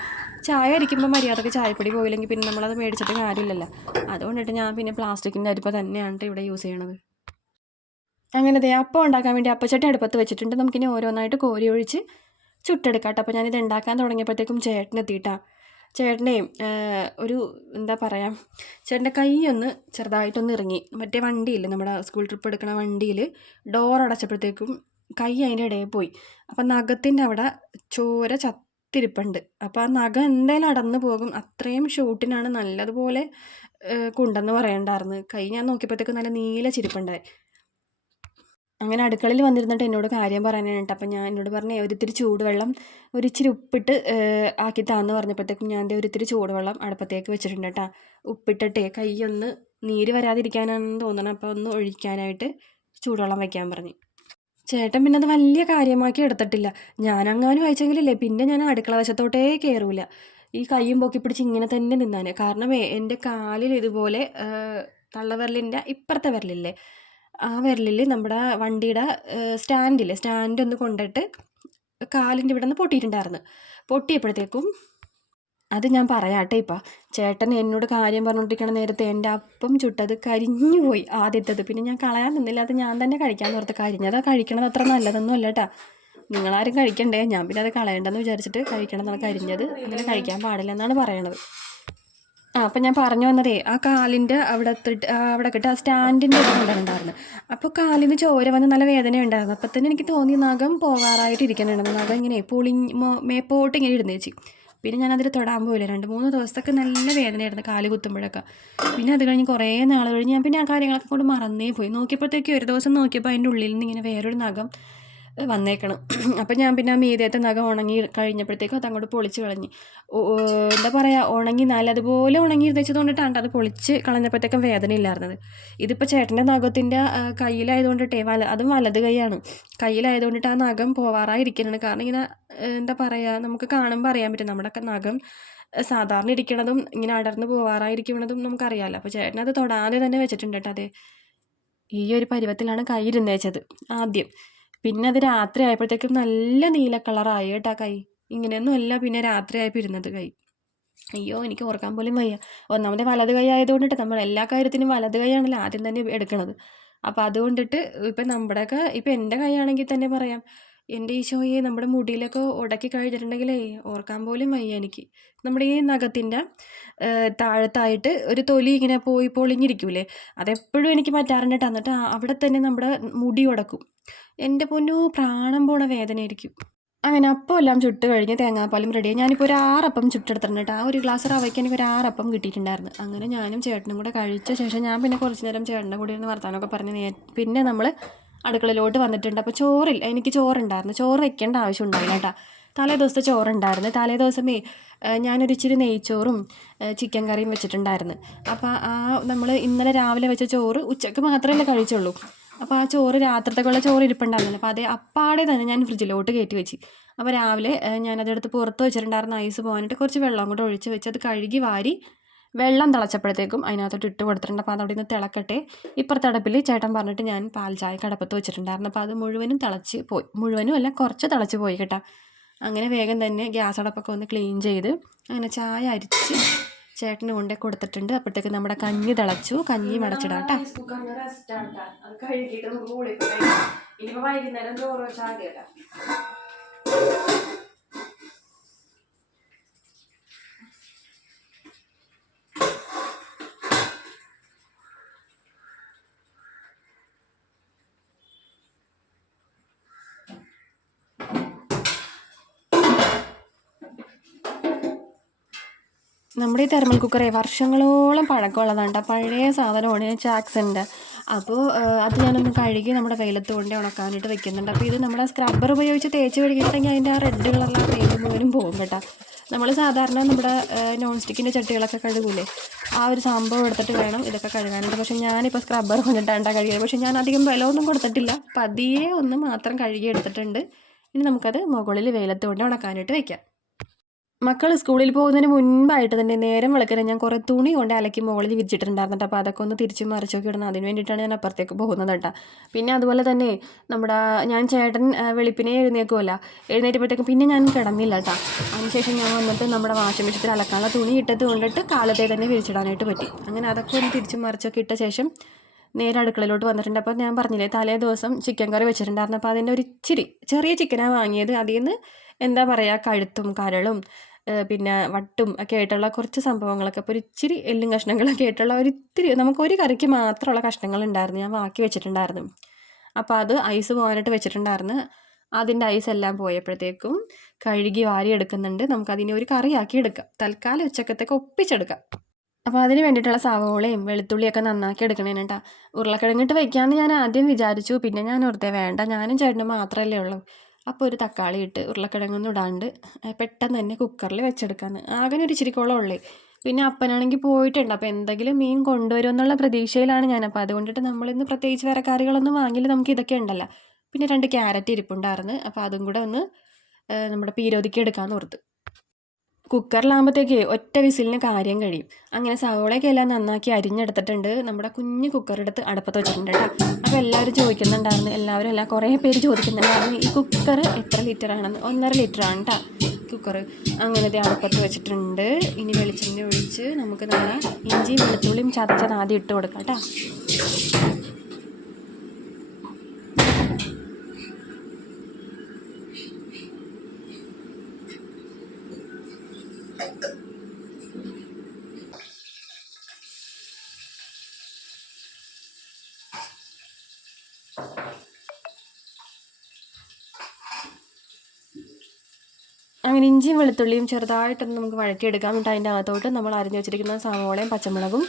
ചായ അരിക്കുമ്പോൾ മര്യാദക്ക് ചായപ്പൊടി പോയില്ലെങ്കിൽ പിന്നെ നമ്മളത് മേടിച്ചിട്ട് കാര്യമില്ലല്ലോ. അതുകൊണ്ടിട്ട് ഞാൻ പിന്നെ പ്ലാസ്റ്റിക്കിൻ്റെ അരിപ്പ തന്നെയാണ് ഇവിടെ യൂസ് ചെയ്യണത്. അങ്ങനെ അപ്പം ഉണ്ടാക്കാൻ വേണ്ടി അപ്പച്ചട്ടി അടുപ്പത്ത് വെച്ചിട്ടുണ്ട്. നമുക്കിനി ഓരോന്നായിട്ട് കോരി ഒഴിച്ച് ചുട്ടെടുക്കാം. അപ്പോൾ ഞാനിത് ഉണ്ടാക്കാൻ തുടങ്ങിയപ്പോഴത്തേക്കും ചേട്ടനെത്തിയിട്ടാണ്. ചേട്ടൻ്റെ ഒരു എന്താ പറയുക, ചേട്ടൻ്റെ കൈയൊന്ന് ചെറുതായിട്ടൊന്ന് ഇറങ്ങി. മറ്റേ വണ്ടിയിൽ, നമ്മുടെ സ്കൂൾ ട്രിപ്പ് എടുക്കുന്ന വണ്ടിയിൽ ഡോർ അടച്ചപ്പോഴത്തേക്കും കൈ അതിൻ്റെ ഇടയിൽ പോയി. അപ്പം നഖത്തിൻ്റെ അവിടെ ചോര ചത്തിരിപ്പുണ്ട്. അപ്പോൾ ആ നഖം എന്തായാലും അടന്നു പോകും, അത്രയും ഷൂട്ടിനാണ് നല്ലതുപോലെ കൊണ്ടെന്ന് പറയണ്ടായിരുന്നു. കൈ ഞാൻ നോക്കിയപ്പോഴത്തേക്കും നല്ല നീല ചിരിപ്പുണ്ടായി. അങ്ങനെ അടുക്കളയിൽ വന്നിരുന്നിട്ട് എന്നോട് കാര്യം പറയാനായിട്ട്. അപ്പം ഞാൻ എന്നോട് പറഞ്ഞേ ഒരിത്തിരി ചൂടുവെള്ളം ഒരിച്ചിരി ഉപ്പിട്ട് ആക്കി താന്ന് പറഞ്ഞപ്പോഴത്തേക്കും ഞാൻ ഒരിത്തിരി ചൂടുവെള്ളം അടുപ്പത്തേക്ക് വെച്ചിട്ടുണ്ട് കേട്ടോ. ഉപ്പിട്ടിട്ടേ കൈയൊന്ന് നീര് വരാതിരിക്കാനാണെന്ന് തോന്നണം, അപ്പോൾ ഒന്ന് ഒഴിക്കാനായിട്ട് ചൂടുവെള്ളം വയ്ക്കാൻ പറഞ്ഞു. ചേട്ടൻ പിന്നെ അത് വലിയ കാര്യമാക്കി എടുത്തിട്ടില്ല. ഞാനങ്ങാനും വായിച്ചെങ്കിലല്ലേ പിന്നെ ഞാൻ അടുക്കള വശത്തോട്ടേ കയറൂല. ഈ കയ്യും പൊക്കി പിടിച്ച് ഇങ്ങനെ തന്നെ നിന്നാണ്. കാരണം എൻ്റെ കാലിൽ ഇതുപോലെ തള്ളവിരലിൻ്റെ ഇപ്പുറത്തെ വിരലില്ലേ, ആ വിരലിൽ നമ്മുടെ വണ്ടിയുടെ സ്റ്റാൻഡ് ഒന്ന് കൊണ്ടിട്ട് കാലിൻ്റെ ഇവിടെ നിന്ന് പൊട്ടിയിട്ടുണ്ടായിരുന്നു. പൊട്ടിയപ്പോഴത്തേക്കും അത് ഞാൻ പറയാട്ടെ. ഇപ്പം ചേട്ടൻ എന്നോട് കാര്യം പറഞ്ഞുകൊണ്ടിരിക്കണ നേരത്തെ എൻ്റെ അപ്പം ചുട്ടത് കരിഞ്ഞു പോയി ആദ്യത്തേത്. പിന്നെ ഞാൻ കളയാൻ നിന്നില്ല, അത് ഞാൻ തന്നെ കഴിക്കാൻ ഓർത്ത്. കരിഞ്ഞത് കഴിക്കണത് അത്ര നല്ലതൊന്നും അല്ല കേട്ടാ, നിങ്ങളാരും കഴിക്കണ്ടേ. ഞാൻ പിന്നെ അത് കളയണ്ടെന്ന് വിചാരിച്ചിട്ട് കഴിക്കണമെന്നാണ്. കരിഞ്ഞത് അങ്ങനെ കഴിക്കാൻ പാടില്ല എന്നാണ് പറയണത്. അപ്പം ഞാൻ പറഞ്ഞു വന്നതേ, ആ കാലിൻ്റെ അവിടെ കിട്ടുക ആ സ്റ്റാൻഡിൻ്റെ ഇത് കൊണ്ടുവന്നിട്ടുണ്ടായിരുന്നു. അപ്പോൾ കാലിന് ചോര വന്ന് നല്ല വേദന ഉണ്ടായിരുന്നു. അപ്പം തന്നെ എനിക്ക് തോന്നി നഖം പോകാറായിട്ട് ഇരിക്കുന്നുണ്ടെന്ന്. നഖം ഇങ്ങനെ മേപ്പോട്ട് ഇങ്ങനെ ഇരുന്നേച്ചി. പിന്നെ ഞാനതിൽ തൊടാൻ പോയില്ല. 2-3 ദിവസത്തൊക്കെ നല്ല വേദനയായിരുന്നു കാല് കുത്തുമ്പോഴൊക്കെ. പിന്നെ അത് കഴിഞ്ഞ് കുറേ നാൾ കഴിഞ്ഞ് ഞാൻ പിന്നെ ആ കാര്യങ്ങളൊക്കെ കൊണ്ട് മറന്നേ പോയി. നോക്കിയപ്പോഴത്തേക്ക് ഒരു ദിവസം നോക്കിയപ്പോൾ അതിൻ്റെ ഉള്ളിൽ നിന്ന് ഇങ്ങനെ വേറൊരു നഖം വന്നേക്കണം. അപ്പം ഞാൻ പിന്നെ ആ മീതത്തെ നഖം ഉണങ്ങി കഴിഞ്ഞപ്പോഴത്തേക്കും അത് അങ്ങോട്ട് പൊളിച്ച് കളഞ്ഞ്. എന്താ പറയുക, ഉണങ്ങി നല്ലതുപോലെ ഉണങ്ങി ഇരുന്നേച്ചത് കൊണ്ടിട്ടാണ് അത് പൊളിച്ച് കളഞ്ഞപ്പോഴത്തേക്കും വേദന ഇല്ലായിരുന്നത്. ഇതിപ്പോൾ ചേട്ടൻ്റെ നഖത്തിൻ്റെ കയ്യിലായതുകൊണ്ടിട്ടേ അതും വലത് കൈയാണ്. കയ്യിലായതുകൊണ്ടിട്ട് ആ നഖം പോവാറായിരിക്കുന്നതാണ്. കാരണം ഇങ്ങനെ എന്താ പറയുക, നമുക്ക് കാണുമ്പോൾ അറിയാൻ പറ്റും നമ്മുടെ നഖം സാധാരണ ഇരിക്കണതും ഇങ്ങനെ അടർന്ന് പോവാറായിരിക്കുന്നതും നമുക്കറിയാമല്ലോ. അപ്പോൾ ചേട്ടനത് തൊടാതെ തന്നെ വെച്ചിട്ടുണ്ട് കേട്ടോ. അതെ, ഈ ഒരു പരുവത്തിലാണ് കൈ ഇരുന്നേച്ചത് ആദ്യം. പിന്നെ അത് രാത്രി ആയപ്പോഴത്തേക്കും നല്ല നീല കളറായി കേട്ടോ കൈ. ഇങ്ങനെയൊന്നും അല്ല പിന്നെ രാത്രി ആയപ്പോൾ ഇരുന്നത് കൈ. അയ്യോ, എനിക്ക് ഓർക്കാൻ പോലും വയ്യ. ഒന്നാമത്തെ വലത് കൈ ആയതുകൊണ്ടിട്ട് നമ്മൾ എല്ലാ കാര്യത്തിനും വലത് കൈയാണല്ലോ ആദ്യം തന്നെ എടുക്കണത്. അപ്പോൾ അതുകൊണ്ടിട്ട് ഇപ്പം എൻ്റെ കൈയാണെങ്കിൽ തന്നെ പറയാം, എൻ്റെ ഈശോയെ, നമ്മുടെ മുടിയിലൊക്കെ ഉടക്കി കഴിഞ്ഞിട്ടുണ്ടെങ്കിലേ ഓർക്കാൻ പോലും വയ്യ എനിക്ക്. നമ്മുടെ ഈ നഖത്തിൻ്റെ താഴത്തായിട്ട് ഒരു തൊലി ഇങ്ങനെ പോയി പൊളിഞ്ഞിരിക്കൂലേ, അതെപ്പോഴും എനിക്ക് പറ്റാറുണ്ട് കേട്ടോ. എന്നിട്ട് അവിടെ തന്നെ നമ്മുടെ മുടി ഉടക്കും. എൻ്റെ പൊന്നോ, പ്രാണം പോണ വേദനയായിരിക്കും. അങ്ങനെ അപ്പം എല്ലാം ചുട്ട് കഴിഞ്ഞ് തേങ്ങാപ്പാലും റെഡിയായി. ഞാനിപ്പോൾ ഒരു 6 അപ്പം ചുട്ടെടുത്തിട്ടുണ്ട് കേട്ടോ. ആ ഒരു ഗ്ലാസ് റവയ്ക്ക് എനിക്ക് ഒരു 6 അപ്പം കിട്ടിയിട്ടുണ്ടായിരുന്നു. അങ്ങനെ ഞാനും ചേട്ടനും കൂടെ കഴിച്ച ശേഷം ഞാൻ പിന്നെ കുറച്ച് നേരം ചേട്ടൻ്റെ കൂടെ ഇരുന്ന് വർത്താനമൊക്കെ പറഞ്ഞ് പിന്നെ നമ്മൾ അടുക്കളയിലോട്ട് വന്നിട്ടുണ്ട്. അപ്പോൾ എനിക്ക് ചോറുണ്ടായിരുന്നു. ചോറ് വെക്കേണ്ട ആവശ്യം ഉണ്ടായില്ല കേട്ടോ. തലേ ദിവസത്തെ ചോറുണ്ടായിരുന്നു. തലേ ദിവസമേ ഞാനൊരു ഇച്ചിരി നെയ്ച്ചോറും ചിക്കൻ കറിയും വെച്ചിട്ടുണ്ടായിരുന്നു. അപ്പോൾ നമ്മൾ ഇന്നലെ രാവിലെ വെച്ച ചോറ് ഉച്ചയ്ക്ക് മാത്രമല്ലേ കഴിച്ചുള്ളൂ. അപ്പോൾ ആ ചോറ് രാത്രിത്തേക്കുള്ള ചോറ് ഇരിപ്പുണ്ടായിരുന്നില്ല. അപ്പോൾ അതേ അപ്പാടെ തന്നെ ഞാൻ ഫ്രിഡ്ജിലോട്ട് കയറ്റി വെച്ച്. അപ്പോൾ രാവിലെ ഞാനതെടുത്ത് പുറത്ത് വെച്ചിട്ടുണ്ടായിരുന്ന ഐസ് പോകാനായിട്ട് കുറച്ച് വെള്ളം കൂടെ ഒഴിച്ച് വെച്ച് അത് കഴുകി വാരി വെള്ളം തിളച്ചപ്പോഴത്തേക്കും അതിനകത്തോട്ട് ഇട്ട് കൊടുത്തിട്ടുണ്ട്. അപ്പോൾ അതവിടെ നിന്ന് തിളക്കട്ടെ. ഇപ്പുറത്തെ അടുപ്പിൽ ചേട്ടൻ പറഞ്ഞിട്ട് ഞാൻ പാൽ ചായ കടപ്പത്ത് വെച്ചിട്ടുണ്ടായിരുന്നു. അപ്പോൾ അത് മുഴുവനും തിളച്ച് പോയി. മുഴുവനും അല്ല, കുറച്ച് തിളച്ച് പോയി കേട്ടോ. അങ്ങനെ വേഗം തന്നെ ഗ്യാസ് അടപ്പൊക്കെ ഒന്ന് ക്ലീൻ ചെയ്ത് അങ്ങനെ ചായ അരിച്ച് ചേട്ടന് കൊണ്ടേ കൊടുത്തിട്ടുണ്ട്. അപ്പോഴത്തേക്ക് നമ്മുടെ കഞ്ഞി തിളച്ചു. കഞ്ഞി അടച്ചിടാം കേട്ടോ. ഇനിയിപ്പോൾ വൈകുന്നേരം ചോറ് വെച്ചാൽ മതിയല്ലോ. നമ്മുടെ ഈ തെർമൽ കുക്കറേ വർഷങ്ങളോളം പഴക്കമുള്ളതാണ് കേട്ടോ. പഴയ സാധനമാണ്, ജാക്സൻ്റെ. അപ്പോൾ അത് ഞാനൊന്ന് കഴുകി നമ്മുടെ വെയിലത്ത് കൊണ്ട് ഉണക്കാനായിട്ട് വെക്കുന്നുണ്ട്. അപ്പോൾ ഇത് നമ്മുടെ സ്ക്രബ്ബർ ഉപയോഗിച്ച് തേച്ച് കഴുകിയിട്ടുണ്ടെങ്കിൽ അതിൻ്റെ ആ റെഡ് കളറിലുള്ള പെയിൻറ്റ് മുഴുവനും പോകും കേട്ടോ. നമ്മൾ സാധാരണ നമ്മുടെ നോൺ സ്റ്റിക്കിൻ്റെ ചട്ടികളൊക്കെ കഴുകൂലേ, ആ ഒരു സംഭവം എടുത്തിട്ട് വേണം ഇതൊക്കെ കഴുകാനായിട്ട്. പക്ഷേ ഞാനിപ്പോൾ സ്ക്രബ്ബർ കൊണ്ടിട്ടാണ് കഴുകിയത്. പക്ഷേ ഞാൻ അധികം ബലമൊന്നും കൊടുത്തിട്ടില്ല, പതിയെ ഒന്ന് മാത്രം കഴുകി എടുത്തിട്ടുണ്ട്. ഇനി നമുക്കത് മുകളിൽ വെയിലത്ത് കൊണ്ട് ഉണക്കാനായിട്ട് വയ്ക്കാം. മക്കൾ സ്കൂളിൽ പോകുന്നതിന് മുൻപായിട്ട് തന്നെ നേരം വെളുക്കനെ ഞാൻ കുറേ തുണി കൊണ്ട് അലക്കി മുകളിൽ വിരിച്ചിട്ടുണ്ടായിരുന്നു കേട്ടോ. അപ്പോൾ അതൊക്കെ ഒന്ന് തിരിച്ച് മറിച്ചൊക്കെ ഇടണം. അതിന് വേണ്ടിയിട്ടാണ് ഞാൻ അപ്പുറത്തേക്ക് പോകുന്നത് കേട്ടോ. പിന്നെ അതുപോലെ തന്നെ ഞാൻ ചേട്ടൻ വെളുപ്പിനെ എഴുന്നേറ്റപ്പോഴത്തേക്കും പിന്നെ ഞാൻ കിടന്നില്ല കേട്ടോ. അതിനുശേഷം ഞാൻ വന്നിട്ട് നമ്മുടെ വാഷിംഗ് മെഷീനിൽ അലക്കാനുള്ള തുണി ഇട്ടത് കൊണ്ടിട്ട് കാലത്തെ തന്നെ വിരിച്ചിടാനായിട്ട് പറ്റി. അങ്ങനെ അതൊക്കെ ഒന്ന് തിരിച്ച് മറിച്ചൊക്കെ ഇട്ട ശേഷം നേരെ അടുക്കളയിലോട്ട് വന്നിട്ടുണ്ട്. അപ്പോൾ ഞാൻ പറഞ്ഞില്ലേ, തലേ ദിവസം ചിക്കൻ കറി വെച്ചിട്ടുണ്ടായിരുന്നു. അപ്പോൾ അതിൻ്റെ ഒരു ചെറിയ ചിക്കനാണ് വാങ്ങിയത്. അതിൽ നിന്ന് എന്താ പറയുക, കഴുത്തും കരളും പിന്നെ വട്ടും ഒക്കെ ആയിട്ടുള്ള കുറച്ച് സംഭവങ്ങളൊക്കെ, അപ്പോൾ ഒരിച്ചിരി എല്ലും കഷ്ണങ്ങളൊക്കെ ആയിട്ടുള്ള നമുക്കൊരു കറിക്ക് മാത്രമുള്ള കഷ്ണങ്ങളുണ്ടായിരുന്നു, ഞാൻ ബാക്കി വെച്ചിട്ടുണ്ടായിരുന്നു. അപ്പോൾ അത് ഐസ് പോകാനായിട്ട് വെച്ചിട്ടുണ്ടായിരുന്നു. അതിൻ്റെ ഐസ് എല്ലാം പോയപ്പോഴത്തേക്കും കഴുകി വാരി എടുക്കുന്നുണ്ട്. നമുക്കതിനെ ഒരു കറിയാക്കി എടുക്കാം. തൽക്കാലം ഉച്ചക്കത്തേക്ക് ഒപ്പിച്ചെടുക്കാം. അപ്പോൾ അതിന് വേണ്ടിയിട്ടുള്ള സവോളയും വെളുത്തുള്ളിയൊക്കെ നന്നാക്കി എടുക്കണേന് കേട്ടോ. ഉരുളക്കിഴങ്ങിട്ട് വയ്ക്കാമെന്ന് ഞാൻ ആദ്യം വിചാരിച്ചു. പിന്നെ ഞാൻ ഓർത്തേ വേണ്ട, ഞാനും ചേട്ടനും മാത്രമല്ലേ ഉള്ളൂ. അപ്പോൾ ഒരു തക്കാളി ഇട്ട് ഉരുളക്കിഴങ്ങൊന്നും ഇടാണ്ട് പെട്ടെന്ന് തന്നെ കുക്കറിൽ വെച്ചെടുക്കാമെന്ന്. ആകെ ഒരു ഇച്ചിരിക്കോളം ഉള്ളേ. പിന്നെ അപ്പനാണെങ്കിൽ പോയിട്ടുണ്ട്. അപ്പോൾ എന്തെങ്കിലും മീൻ കൊണ്ടുവരുമെന്നുള്ള പ്രതീക്ഷയിലാണ് ഞാൻ. അപ്പോൾ അതുകൊണ്ടിട്ട് നമ്മളിന്ന് പ്രത്യേകിച്ച് വേറെ കറികളൊന്നും വാങ്ങിയില്ല, നമുക്ക് ഇതൊക്കെ ഉണ്ടല്ലോ. പിന്നെ 2 ക്യാരറ്റ് ഇരിപ്പുണ്ടായിരുന്നു. അപ്പോൾ അതും കൂടെ ഒന്ന് നമ്മുടെ പീരോതിക്ക് എടുക്കാമെന്ന് ഓർത്ത്. കുക്കറിലാകുമ്പോഴത്തേക്ക് ഒറ്റ വിസിലിന് കാര്യം കഴിയും. അങ്ങനെ സവോളയൊക്കെ എല്ലാം നന്നാക്കി അരിഞ്ഞെടുത്തിട്ടുണ്ട്. നമ്മുടെ കുഞ്ഞ് കുക്കറെടുത്ത് അടുപ്പത്ത് വെച്ചിട്ടുണ്ട് കേട്ടോ. അപ്പോൾ എല്ലാവരും ചോദിക്കുന്നുണ്ടായിരുന്നു, എല്ലാവരും കുറേ പേര് ചോദിക്കുന്നുണ്ടായിരുന്നു ഈ കുക്കർ എത്ര ലിറ്ററാണെന്ന്. 1.5 ലിറ്ററാണ് കേട്ടോ കുക്കർ. അങ്ങനെ ഇത് അടുപ്പത്ത് വെച്ചിട്ടുണ്ട്. ഇനി വെളിച്ചെണ്ണ ഒഴിച്ച് നമുക്ക് നമ്മുടെ ഇഞ്ചിയും വെളുത്തുള്ളിയും ചതച്ചത് ആദ്യം ഇട്ട് കൊടുക്കാം കേട്ടോ. അങ്ങനെ ഇഞ്ചിയും വെളുത്തുള്ളിയും ചെറുതായിട്ടൊന്ന് നമുക്ക് വഴറ്റിയെടുക്കാൻ വേണ്ടി അതിൻ്റെ അകത്തോട്ട് നമ്മൾ അരിഞ്ഞു വെച്ചിരിക്കുന്ന സവോളയും പച്ചമുളകും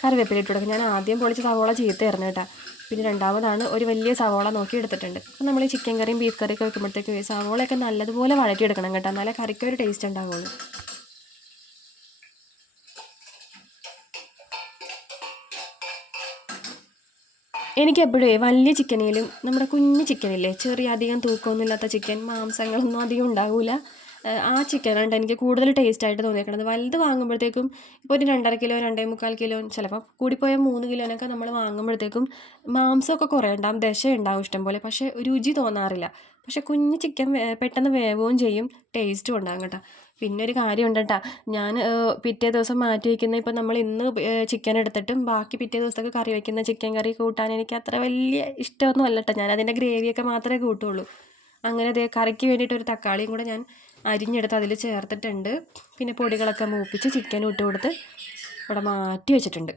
കറിവേപ്പില ഇട്ട് കൊടുക്കും. ഞാൻ ആദ്യം പൊളിച്ച സവോള ചീത്തയായിരുന്നു കേട്ടോ. പിന്നെ രണ്ടാമതാണ് ഒരു വലിയ സവോള നോക്കി എടുത്തിട്ടുണ്ട്. അപ്പോൾ നമ്മൾ ഈ ചിക്കൻ കറിയും ബീഫ് കറിയൊക്കെ വെക്കുമ്പോഴത്തേക്ക് സവോളയൊക്കെ നല്ലതുപോലെ വഴറ്റിയെടുക്കണം കേട്ടോ, എന്നാലേ കറിക്ക് ഒരു ടേസ്റ്റ് ഉണ്ടാവുള്ളൂ. എനിക്കെപ്പോഴേ വലിയ ചിക്കനിലും നമ്മുടെ കുഞ്ഞ് ചിക്കനില്ലേ, ചെറിയ അധികം തൂക്കമൊന്നുമില്ലാത്ത ചിക്കൻ, മാംസങ്ങളൊന്നും അധികം ഉണ്ടാവില്ല, ആ ചിക്കനാണ് എനിക്ക് കൂടുതൽ ടേസ്റ്റായിട്ട് തോന്നിയേക്കണത്. വലുത് വാങ്ങുമ്പോഴത്തേക്കും ഇപ്പോൾ ഒരു 2.5 കിലോ 2.25 കിലോ ചിലപ്പോൾ കൂടിപ്പോയാൽ 3 കിലോനൊക്കെ നമ്മൾ വാങ്ങുമ്പോഴത്തേക്കും മാംസമൊക്കെ കുറേ ഉണ്ടാവും, ദശ ഉണ്ടാവും ഇഷ്ടം പോലെ, പക്ഷേ രുചി തോന്നാറില്ല. പക്ഷേ കുഞ്ഞ് ചിക്കൻ പെട്ടെന്ന് വേവുകയും ചെയ്യും, ടേസ്റ്റും ഉണ്ടാകും കേട്ടോ. പിന്നെ ഒരു കാര്യമുണ്ട് കേട്ടോ, ഞാൻ പിറ്റേ ദിവസം മാറ്റി വയ്ക്കുന്ന, ഇപ്പം നമ്മൾ ഇന്ന് ചിക്കൻ എടുത്തിട്ടും ബാക്കി പിറ്റേ ദിവസത്തേക്ക് കറി വയ്ക്കുന്ന ചിക്കൻ കറി കൂട്ടാൻ എനിക്ക് അത്ര വലിയ ഇഷ്ടമൊന്നും അല്ല കേട്ടോ. ഞാനതിൻ്റെ ഗ്രേവിയൊക്കെ മാത്രമേ കൂട്ടുള്ളൂ. അങ്ങനെ അതേ കറിക്ക് വേണ്ടിയിട്ട് ഒരു തക്കാളിയും കൂടെ ഞാൻ അരിഞ്ഞെടുത്ത് അതിൽ ചേർത്തിട്ടുണ്ട്. പിന്നെ പൊടികളൊക്കെ മൂപ്പിച്ച് ചിക്കൻ ഇട്ട് കൊടുത്ത് ഇവിടെ മാറ്റി വെച്ചിട്ടുണ്ട്.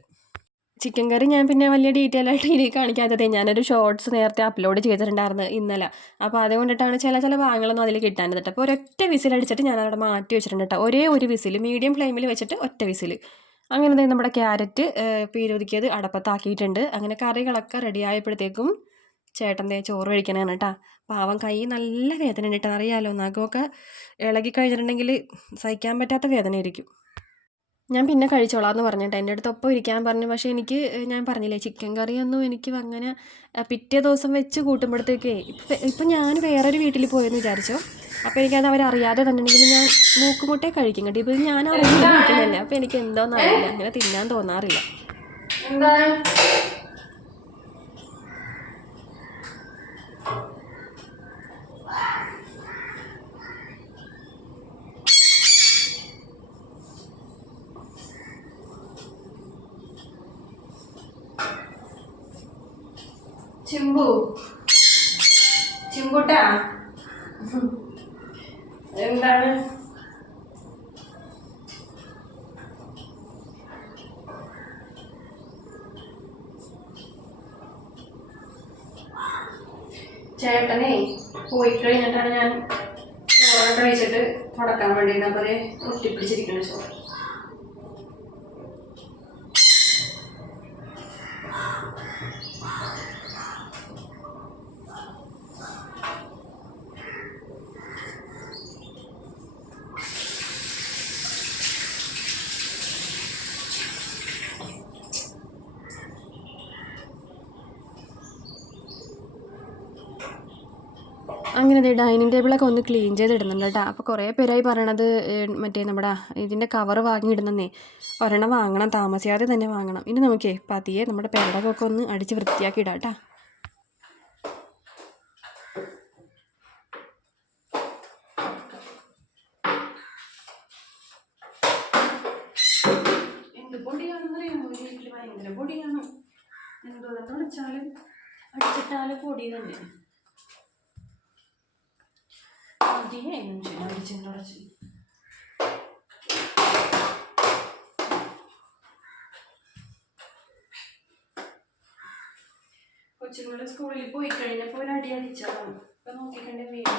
ചിക്കൻ കറി ഞാൻ പിന്നെ വലിയ ഡീറ്റെയിൽ ആയിട്ട് ഇനി കാണിക്കാത്തതേ, ഞാനൊരു ഷോർട്സ് നേരത്തെ അപ്ലോഡ് ചെയ്തിട്ടുണ്ടായിരുന്നു ഇന്നലെ. അപ്പോൾ അതുകൊണ്ടിട്ടാണ് ചില ഭാഗങ്ങളൊന്നും അതിൽ കിട്ടാനത് കേട്ടോ. അപ്പോൾ ഒരൊറ്റ വിസിലടിച്ചിട്ട് ഞാൻ അവിടെ മാറ്റി വെച്ചിട്ടുണ്ട് കേട്ടോ. ഒരേ ഒരു വിസിൽ, മീഡിയം ഫ്ലെയിമിൽ വെച്ചിട്ട് ഒറ്റ വിസിൽ. അങ്ങനെ നമ്മുടെ ക്യാരറ്റ് പീരൊതുക്കിയത് അടപ്പത്താക്കിയിട്ടുണ്ട്. അങ്ങനെ കറികളൊക്കെ റെഡി ആയപ്പോഴത്തേക്കും ചേട്ടൻ്റെ ചോറ് കഴിക്കാനാണ് കേട്ടോ. പാവം കൈ നല്ല വേദന ഉണ്ട് കേട്ടോ, അറിയാമല്ലോ, നഖമൊക്കെ ഇളകി കഴിഞ്ഞിട്ടുണ്ടെങ്കിൽ സഹിക്കാൻ പറ്റാത്ത വേദനയായിരിക്കും. ഞാൻ പിന്നെ കഴിച്ചോളാം എന്ന് പറഞ്ഞിട്ട് എൻ്റെ അടുത്ത് ഒപ്പം ഇരിക്കാൻ പറഞ്ഞു. പക്ഷേ എനിക്ക്, ഞാൻ പറഞ്ഞില്ലേ, ചിക്കൻ കറിയൊന്നും എനിക്ക് അങ്ങനെ പിറ്റേ ദിവസം വെച്ച് കൂട്ടുമ്പോഴത്തേക്കേ, ഇപ്പം ഞാൻ വേറൊരു വീട്ടിൽ പോയെന്ന് വിചാരിച്ചോ, അപ്പോൾ എനിക്കത് അവരറിയാതെ തന്നിട്ടുണ്ടെങ്കിൽ ഞാൻ മൂക്കുമുട്ടേ കഴിക്കും കേട്ടോ. ഇപ്പോൾ ഞാൻ അറിഞ്ഞിട്ട് കഴിക്കുന്നതല്ലേ, അപ്പോൾ എനിക്ക് എന്തോന്നും അറിയില്ല, അങ്ങനെ തിന്നാൻ തോന്നാറില്ല. ചിമ്പൂട്ടാ എന്താണ്? ചേട്ടനെ പോയി കഴിഞ്ഞിട്ടാണ് ഞാൻ ചോറൊക്കെ കഴിച്ചിട്ട് തുടക്കാൻ വേണ്ടി അപ്പോൾ ഒട്ടിപ്പിടിച്ചിരിക്കുന്ന ചോറ്. അങ്ങനെ ഡൈനിങ് ടേബിളൊക്കെ ഒന്ന് ക്ലീൻ ചെയ്തിടുന്നുണ്ട് കേട്ടോ. അപ്പോൾ കുറേ പേരായി പറയണത് മറ്റേ നമ്മുടെ ഇതിൻ്റെ കവർ വാങ്ങിയിടുന്നേ, ഒരെണ്ണം വാങ്ങണം, താമസിയാതെ തന്നെ വാങ്ങണം. ഇനി നമുക്കേ പതിയെ നമ്മുടെ പെരടൊക്കെ ഒന്ന് അടിച്ച് വൃത്തിയാക്കി ഇടാം കേട്ടോ. എന്ത് പൊടിയാണെന്നറിയാമോ, വീട്ടിൽ ഭയങ്കര പൊടിയാണ്. എന്തോരം തുടച്ചാലും അടിച്ചിട്ടാലും പൊടി തന്നെ. കൊച്ചുങ്ങള് സ്കൂളിൽ പോയി കഴിഞ്ഞപ്പോൾ ഒരു അടി അടിച്ചാണ്. ഇപ്പൊ നോക്കിക്കണ്ടേ വീട്.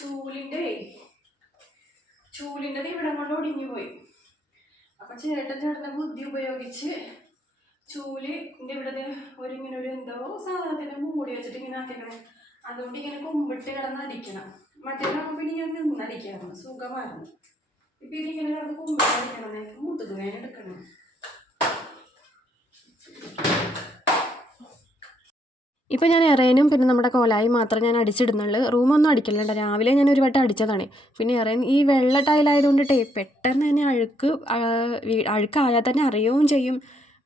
ചൂലിൻ്റെ ഇവിടം കൊണ്ട് ഒടിഞ്ഞു പോയി. അപ്പം ചേട്ടൻ്റെ ബുദ്ധി ഉപയോഗിച്ച് ചൂലിൻ്റെ ഇവിടെ ഇങ്ങനെ ഒരു എന്തോ സാധനത്തിനെ മൂടി വെച്ചിട്ട് ഇങ്ങനെ ആക്കിക്കണേ. അതുകൊണ്ട് ഇങ്ങനെ കുമ്പിട്ട് കിടന്ന് അടിക്കണം. മറ്റേതാകുമ്പോൾ പിന്നെ ഇങ്ങനെ നിന്നടിക്കായിരുന്നു, സുഖമായിരുന്നു. ഇപ്പം ഇതിങ്ങനെ കിടന്ന് കുമ്പിട്ട് അടിക്കണം. മുതുക് വേദന എടുക്കണം. ഇപ്പോൾ ഞാൻ എറേനും പിന്നെ നമ്മുടെ കോലായി മാത്രം ഞാൻ അടിച്ചിടുന്നുള്ളൂ. റൂമൊന്നും അടിക്കലുണ്ട്. രാവിലെ ഞാൻ ഒരു വട്ടം അടിച്ചതാണ്. പിന്നെ എറേൻ ഈ വെള്ള ടൈലായതുകൊണ്ടിട്ടേ പെട്ടെന്ന് തന്നെ അഴുക്കായാൽ തന്നെ അറിയുകയും ചെയ്യും.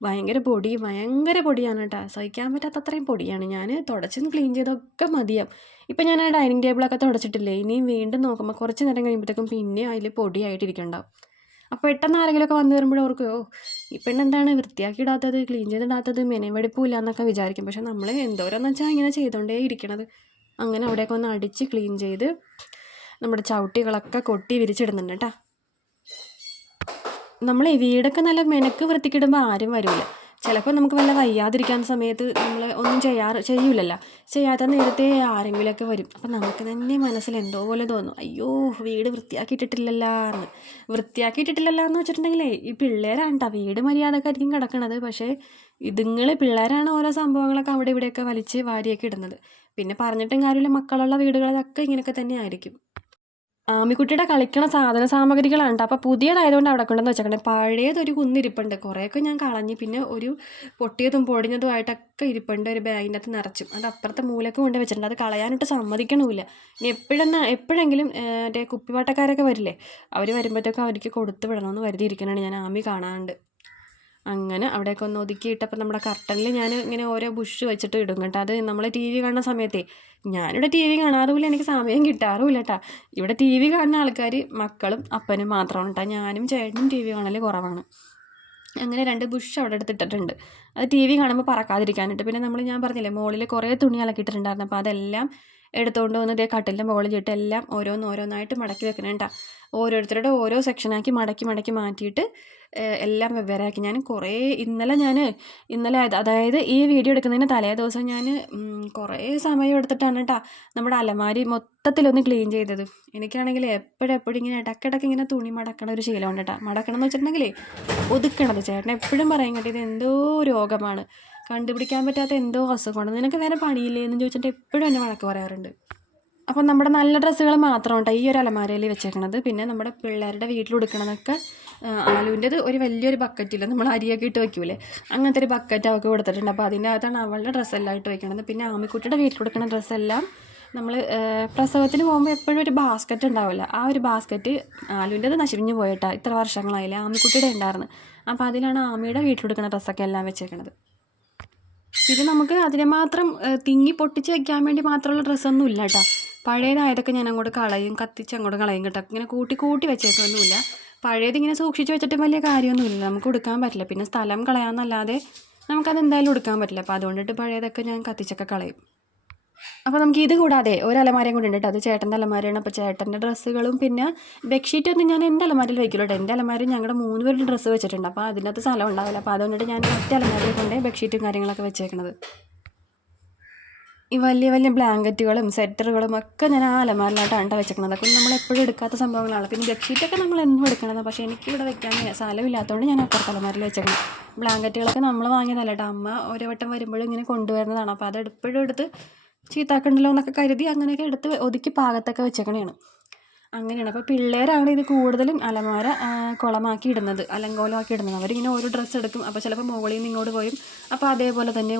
ഭയങ്കര പൊടിയാണ് കേട്ടോ. സഹിക്കാൻ പറ്റാത്തത്രയും പൊടിയാണ്. ഞാൻ തുടച്ചും ക്ലീൻ ചെയ്തൊക്കെ മതിയാവും. ഇപ്പം ഞാൻ ആ ഡൈനിങ് ടേബിളൊക്കെ തുടച്ചിട്ടില്ലേ, ഇനിയും വീണ്ടും നോക്കുമ്പോൾ കുറച്ച് നേരം കഴിയുമ്പോഴത്തേക്കും പിന്നെ അതിൽ പൊടിയായിട്ടിരിക്കണ്ടാവും. അപ്പോൾ പെട്ടെന്ന് ആരെങ്കിലുമൊക്കെ വന്നു വരുമ്പോഴും ഓർക്കും, ഓ ഈ പെണ്ണെന്താണ് വൃത്തിയാക്കി ഇടാത്തത്, ക്ലീൻ ചെയ്തിടാത്തത്, മെനവെടുപ്പില്ല എന്നൊക്കെ വിചാരിക്കും. പക്ഷെ നമ്മൾ എന്തോരെന്ന് വെച്ചാൽ ഇങ്ങനെ ചെയ്തുകൊണ്ടേ ഇരിക്കണത്. അങ്ങനെ അവിടെയൊക്കെ ഒന്ന് അടിച്ച് ക്ലീൻ ചെയ്ത് നമ്മുടെ ചവിട്ടികളൊക്കെ കൊട്ടി വിരിച്ചിടുന്നുണ്ട് കേട്ടോ. നമ്മൾ വീടൊക്കെ നല്ല മെനക്ക് വൃത്തിക്കിടുമ്പോൾ ആരും വരില്ല. ചിലപ്പോൾ നമുക്ക് വല്ല വയ്യാതിരിക്കാൻ സമയത്ത് നമ്മൾ ഒന്നും ചെയ്യൂലല്ലോ. ചെയ്യാത്ത നേരത്തെ ആരെങ്കിലുമൊക്കെ വരും. അപ്പം നമുക്ക് തന്നെ മനസ്സിൽ എന്തോ പോലെ തോന്നും, അയ്യോ വീട് വൃത്തിയാക്കിയിട്ടിട്ടില്ലല്ലോ എന്ന്. വൃത്തിയാക്കിയിട്ടിട്ടില്ലല്ലോ എന്ന് വെച്ചിട്ടുണ്ടെങ്കിലേ ഈ പിള്ളേരാണ് കേട്ടോ വീട് മര്യാദക്കായിരിക്കും കിടക്കണത്. പക്ഷേ പിള്ളേരാണ് ഓരോ സംഭവങ്ങളൊക്കെ അവിടെ ഇവിടെയൊക്കെ വലിച്ച് വാരിയൊക്കെ ഇടുന്നത്. പിന്നെ പറഞ്ഞിട്ടും കാര്യമില്ല, മക്കളുള്ള വീടുകളിലൊക്കെ ഇങ്ങനെയൊക്കെ തന്നെ ആയിരിക്കും. ആമിക്കുട്ടിയുടെ കളിക്കണ സാധന സാമഗ്രികളാണ് കേട്ടോ. അപ്പോൾ പുതിയതായതുകൊണ്ട് അവിടെ കൊണ്ടെന്ന് വെച്ചേക്കണേ. പഴയതൊരു കുന്നിരിപ്പുണ്ട്. കുറേയൊക്കെ ഞാൻ കളഞ്ഞ്, പിന്നെ ഒരു പൊട്ടിയതും പൊടിഞ്ഞതുമായിട്ടൊക്കെ ഇരിപ്പുണ്ട് ഒരു ബാഗിൻ്റെ അകത്ത് നിറച്ചും. അത് അപ്പുറത്തെ മൂലക്ക് കൊണ്ട് വെച്ചിട്ടുണ്ട്. അത് കളയാനായിട്ട് സമ്മതിക്കണമില്ല. ഇനി എപ്പോഴെങ്കിലും മറ്റേ കുപ്പിവാട്ടക്കാരൊക്കെ വരില്ലേ, അവർ വരുമ്പോഴത്തേക്കും അവർക്ക് കൊടുത്ത് വിടണമെന്ന് കരുതിയിരിക്കണതാണ് ഞാൻ. ആമി കാണാണ്ട് അങ്ങനെ അവിടെയൊക്കെ ഒന്ന് ഒതുക്കിയിട്ടപ്പോൾ നമ്മുടെ കർട്ടനിൽ ഞാൻ ഇങ്ങനെ ഓരോ ബുഷ് വെച്ചിട്ട് ഇടും കേട്ടോ. അത് നമ്മൾ ടി വി കാണുന്ന സമയത്തേ, ഞാനിവിടെ ടി വി കാണാറുമില്ല, എനിക്ക് സമയം കിട്ടാറുമില്ല കേട്ടോ. ഇവിടെ ടി വി കാണുന്ന ആൾക്കാർ മക്കളും അപ്പനും മാത്രമാണ് കേട്ടോ. ഞാനും ചേട്ടനും ടി വി കാണൽ കുറവാണ്. അങ്ങനെ 2 ബുഷ് അവിടെ എടുത്തിട്ടിട്ടുണ്ട്. അത് ടി വി കാണുമ്പോൾ പറക്കാതിരിക്കാനായിട്ട്. പിന്നെ ഞാൻ പറഞ്ഞില്ലേ മുകളിൽ കുറേ തുണി അലക്കിയിട്ടുണ്ടായിരുന്നു. അപ്പോൾ അതെല്ലാം എടുത്തുകൊണ്ട് വന്ന് ഇതേ കട്ടിലിൻ്റെ മുകളിലിട്ട് എല്ലാം ഓരോന്നായിട്ട് മടക്കി വെക്കണം കേട്ടോ. ഓരോരുത്തരുടെ ഓരോ സെക്ഷനാക്കി മടക്കി മാറ്റിയിട്ട് എല്ലാം വെവ്വേറെയാക്കി. ഇന്നലെ അതായത് ഈ വീഡിയോ എടുക്കുന്നതിന് തലേ ദിവസം ഞാൻ കുറേ സമയം എടുത്തിട്ടാണ് കേട്ടോ നമ്മുടെ അലമാരി മൊത്തത്തിലൊന്ന് ക്ലീൻ ചെയ്തത്. എനിക്കാണെങ്കിൽ എപ്പോഴും ഇങ്ങനെ ഇടയ്ക്കിടയ്ക്ക് ഇങ്ങനെ തുണി മടക്കണ ഒരു ശീലമുണ്ട് കേട്ടോ. മടക്കണം എന്ന് വെച്ചിട്ടുണ്ടെങ്കിലേ ഒതുക്കണത്. ചേട്ടൻ എപ്പോഴും പറയും കേട്ടോ, ഇത് എന്തോ രോഗമാണ്, കണ്ടുപിടിക്കാൻ പറ്റാത്ത എന്തോ അസുഖമാണ്, നിനക്ക് വേറെ പണിയില്ലേ എന്ന് ചോദിച്ചിട്ട് എപ്പോഴും എന്നെ വഴക്ക് പറയാറുണ്ട്. അപ്പം നമ്മുടെ നല്ല ഡ്രസ്സുകൾ മാത്രം കേട്ടോ ഈ ഒരു അലമാരയിൽ വെച്ചേക്കണത്. പിന്നെ നമ്മുടെ പിള്ളേരുടെ വീട്ടിലെടുക്കണതൊക്കെ ആലുവിൻ്റെത് ഒരു വലിയൊരു ബക്കറ്റില്ല, നമ്മൾ അരിയൊക്കെ ഇട്ട് വയ്ക്കൂലേ, അങ്ങനത്തെ ഒരു ബക്കറ്റ് അവൾക്ക് കൊടുത്തിട്ടുണ്ട്. അപ്പോൾ അതിൻ്റെ അകത്താണ് അവളുടെ ഡ്രസ്സെല്ലാം ഇട്ട് വയ്ക്കണത്. പിന്നെ ആമിക്കുട്ടിയുടെ വീട്ടിലെടുക്കുന്ന ഡ്രസ്സെല്ലാം നമ്മൾ പ്രസവത്തിന് പോകുമ്പോൾ എപ്പോഴും ഒരു ബാസ്ക്കറ്റ് ഉണ്ടാവില്ല, ആ ഒരു ബാസ്ക്കറ്റ് ആലുവിൻ്റെത് നശിപ്പിഞ്ഞ് പോയിട്ടാ. ഇത്ര വർഷങ്ങളായില്ലേ, ആമിക്കുട്ടിയുടെ ഉണ്ടായിരുന്നു. അപ്പോൾ അതിലാണ് ആമിയുടെ വീട്ടിലെടുക്കുന്ന ഡ്രസ്സൊക്കെ എല്ലാം വെച്ചേക്കണത്. പിന്നെ നമുക്ക് അതിനെ മാത്രം തിങ്ങി പൊട്ടിച്ച് വയ്ക്കാൻ വേണ്ടി മാത്രമുള്ള ഡ്രസ്സൊന്നും ഇല്ല കേട്ടോ. പഴയതായതൊക്കെ ഞാൻ അങ്ങോട്ട് കളയും, കത്തിച്ച് അങ്ങോട്ട് കളയും കേട്ടോ. ഇങ്ങനെ കൂട്ടി വെച്ചേക്കൊന്നുമില്ല. പഴയതിങ്ങനെ സൂക്ഷിച്ച് വെച്ചിട്ട് വലിയ കാര്യമൊന്നുമില്ല, നമുക്ക് എടുക്കാൻ പറ്റില്ല. പിന്നെ സ്ഥലം കളയാമെന്നല്ലാതെ നമുക്കത് എന്തായാലും എടുക്കാൻ പറ്റില്ല. അപ്പോൾ അതുകൊണ്ടിട്ട് പഴയതൊക്കെ ഞാൻ കത്തിച്ചൊക്കെ കളയും. അപ്പോൾ നമുക്ക് ഇത് കൂടാതെ ഒരു അലമാരയും കൂടി ഉണ്ട് കേട്ടോ. അത് ചേട്ടൻ്റെ അലമാരയാണ്. അപ്പോൾ ചേട്ടൻ്റെ ഡ്രസ്സുകളും പിന്നെ ബെഡ്ഷീറ്റൊന്നും ഞാൻ എൻ്റെ അലമാരയിൽ വയ്ക്കില്ല കേട്ടോ. എൻ്റെ അലമാരയിൽ ഞങ്ങളുടെ 3 പേരുടെ ഡ്രസ്സ് വെച്ചിട്ടുണ്ട്. അപ്പോൾ അതിനകത്ത് സ്ഥലം ഉണ്ടാവില്ല. അപ്പോൾ അതുകൊണ്ടിട്ട് ഞാൻ ഒറ്റ അലമാരയിൽ കൊണ്ട് ബെഡ്ഷീറ്റും കാര്യങ്ങളൊക്കെ വെച്ചേക്കണത്. ഈ വലിയ ബ്ലാങ്കറ്റുകളും സെറ്ററുകളും ഒക്കെ ഞാൻ ആ അലമാരിലായിട്ടാണ് വെച്ചേക്കണത്. അതൊക്കെ നമ്മളെപ്പോഴും എടുക്കാത്ത സംഭവങ്ങളാണ്. പിന്നെ ബെഡ്ഷീറ്റൊക്കെ നമ്മൾ എന്നും എടുക്കണത്. പക്ഷേ എനിക്കിവിടെ വെക്കാൻ സ്ഥലമില്ലാത്തതുകൊണ്ട് ഞാൻ അപ്പുറത്തെ അലമാരിൽ വെച്ചേക്കണം. ബ്ലാങ്കറ്റുകളൊക്കെ നമ്മൾ വാങ്ങിയതല്ല കേട്ടോ, അമ്മ ഒരു വട്ടം വരുമ്പോഴും ഇങ്ങനെ കൊണ്ടുവരുന്നതാണ്. അപ്പോൾ അത് എപ്പോഴും എടുത്ത് ചീത്താക്കണ്ടല്ലോ എന്നൊക്കെ കരുതി അങ്ങനെയൊക്കെ എടുത്ത് ഒതുക്കി പാകത്തൊക്കെ വെച്ചേക്കണതാണ്. അങ്ങനെയാണ്. അപ്പോൾ പിള്ളേരാണ് ഇത് കൂടുതലും അലമാര കുളമാക്കി ഇടുന്നത്, അലങ്കോലമാക്കി ഇടുന്നത്. അവരിങ്ങനെ ഓരോ ഡ്രസ്സ് എടുക്കും. അപ്പോൾ ചിലപ്പോൾ മുകളിൽ നിന്ന് ഇങ്ങോട്ട് പോയും, അപ്പോൾ അതേപോലെ തന്നെ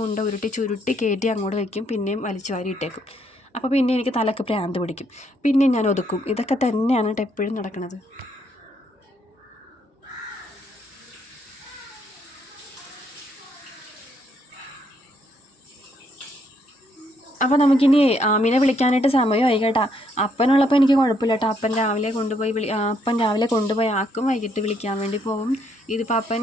ചുരുട്ടി കയറ്റി അങ്ങോട്ട് വയ്ക്കും, പിന്നെയും വലിച്ചു വാരി ഇട്ടേക്കും. അപ്പോൾ പിന്നെ എനിക്ക് തലക്ക് ഭ്രാന്ത് പിടിക്കും, പിന്നെ ഞാൻ ഒതുക്കും. ഇതൊക്കെ തന്നെയാണ് കേട്ടോ എപ്പോഴും നടക്കുന്നത്. അപ്പോൾ നമുക്കിനി ആമിനെ വിളിക്കാനായിട്ട് സമയമായി കേട്ടോ. അപ്പനുള്ളപ്പോൾ എനിക്ക് കുഴപ്പമില്ല കേട്ടോ. അപ്പൻ രാവിലെ കൊണ്ടുപോയി ആക്കും, വൈകിട്ട് വിളിക്കാൻ വേണ്ടി പോകും. ഇതിപ്പോൾ അപ്പൻ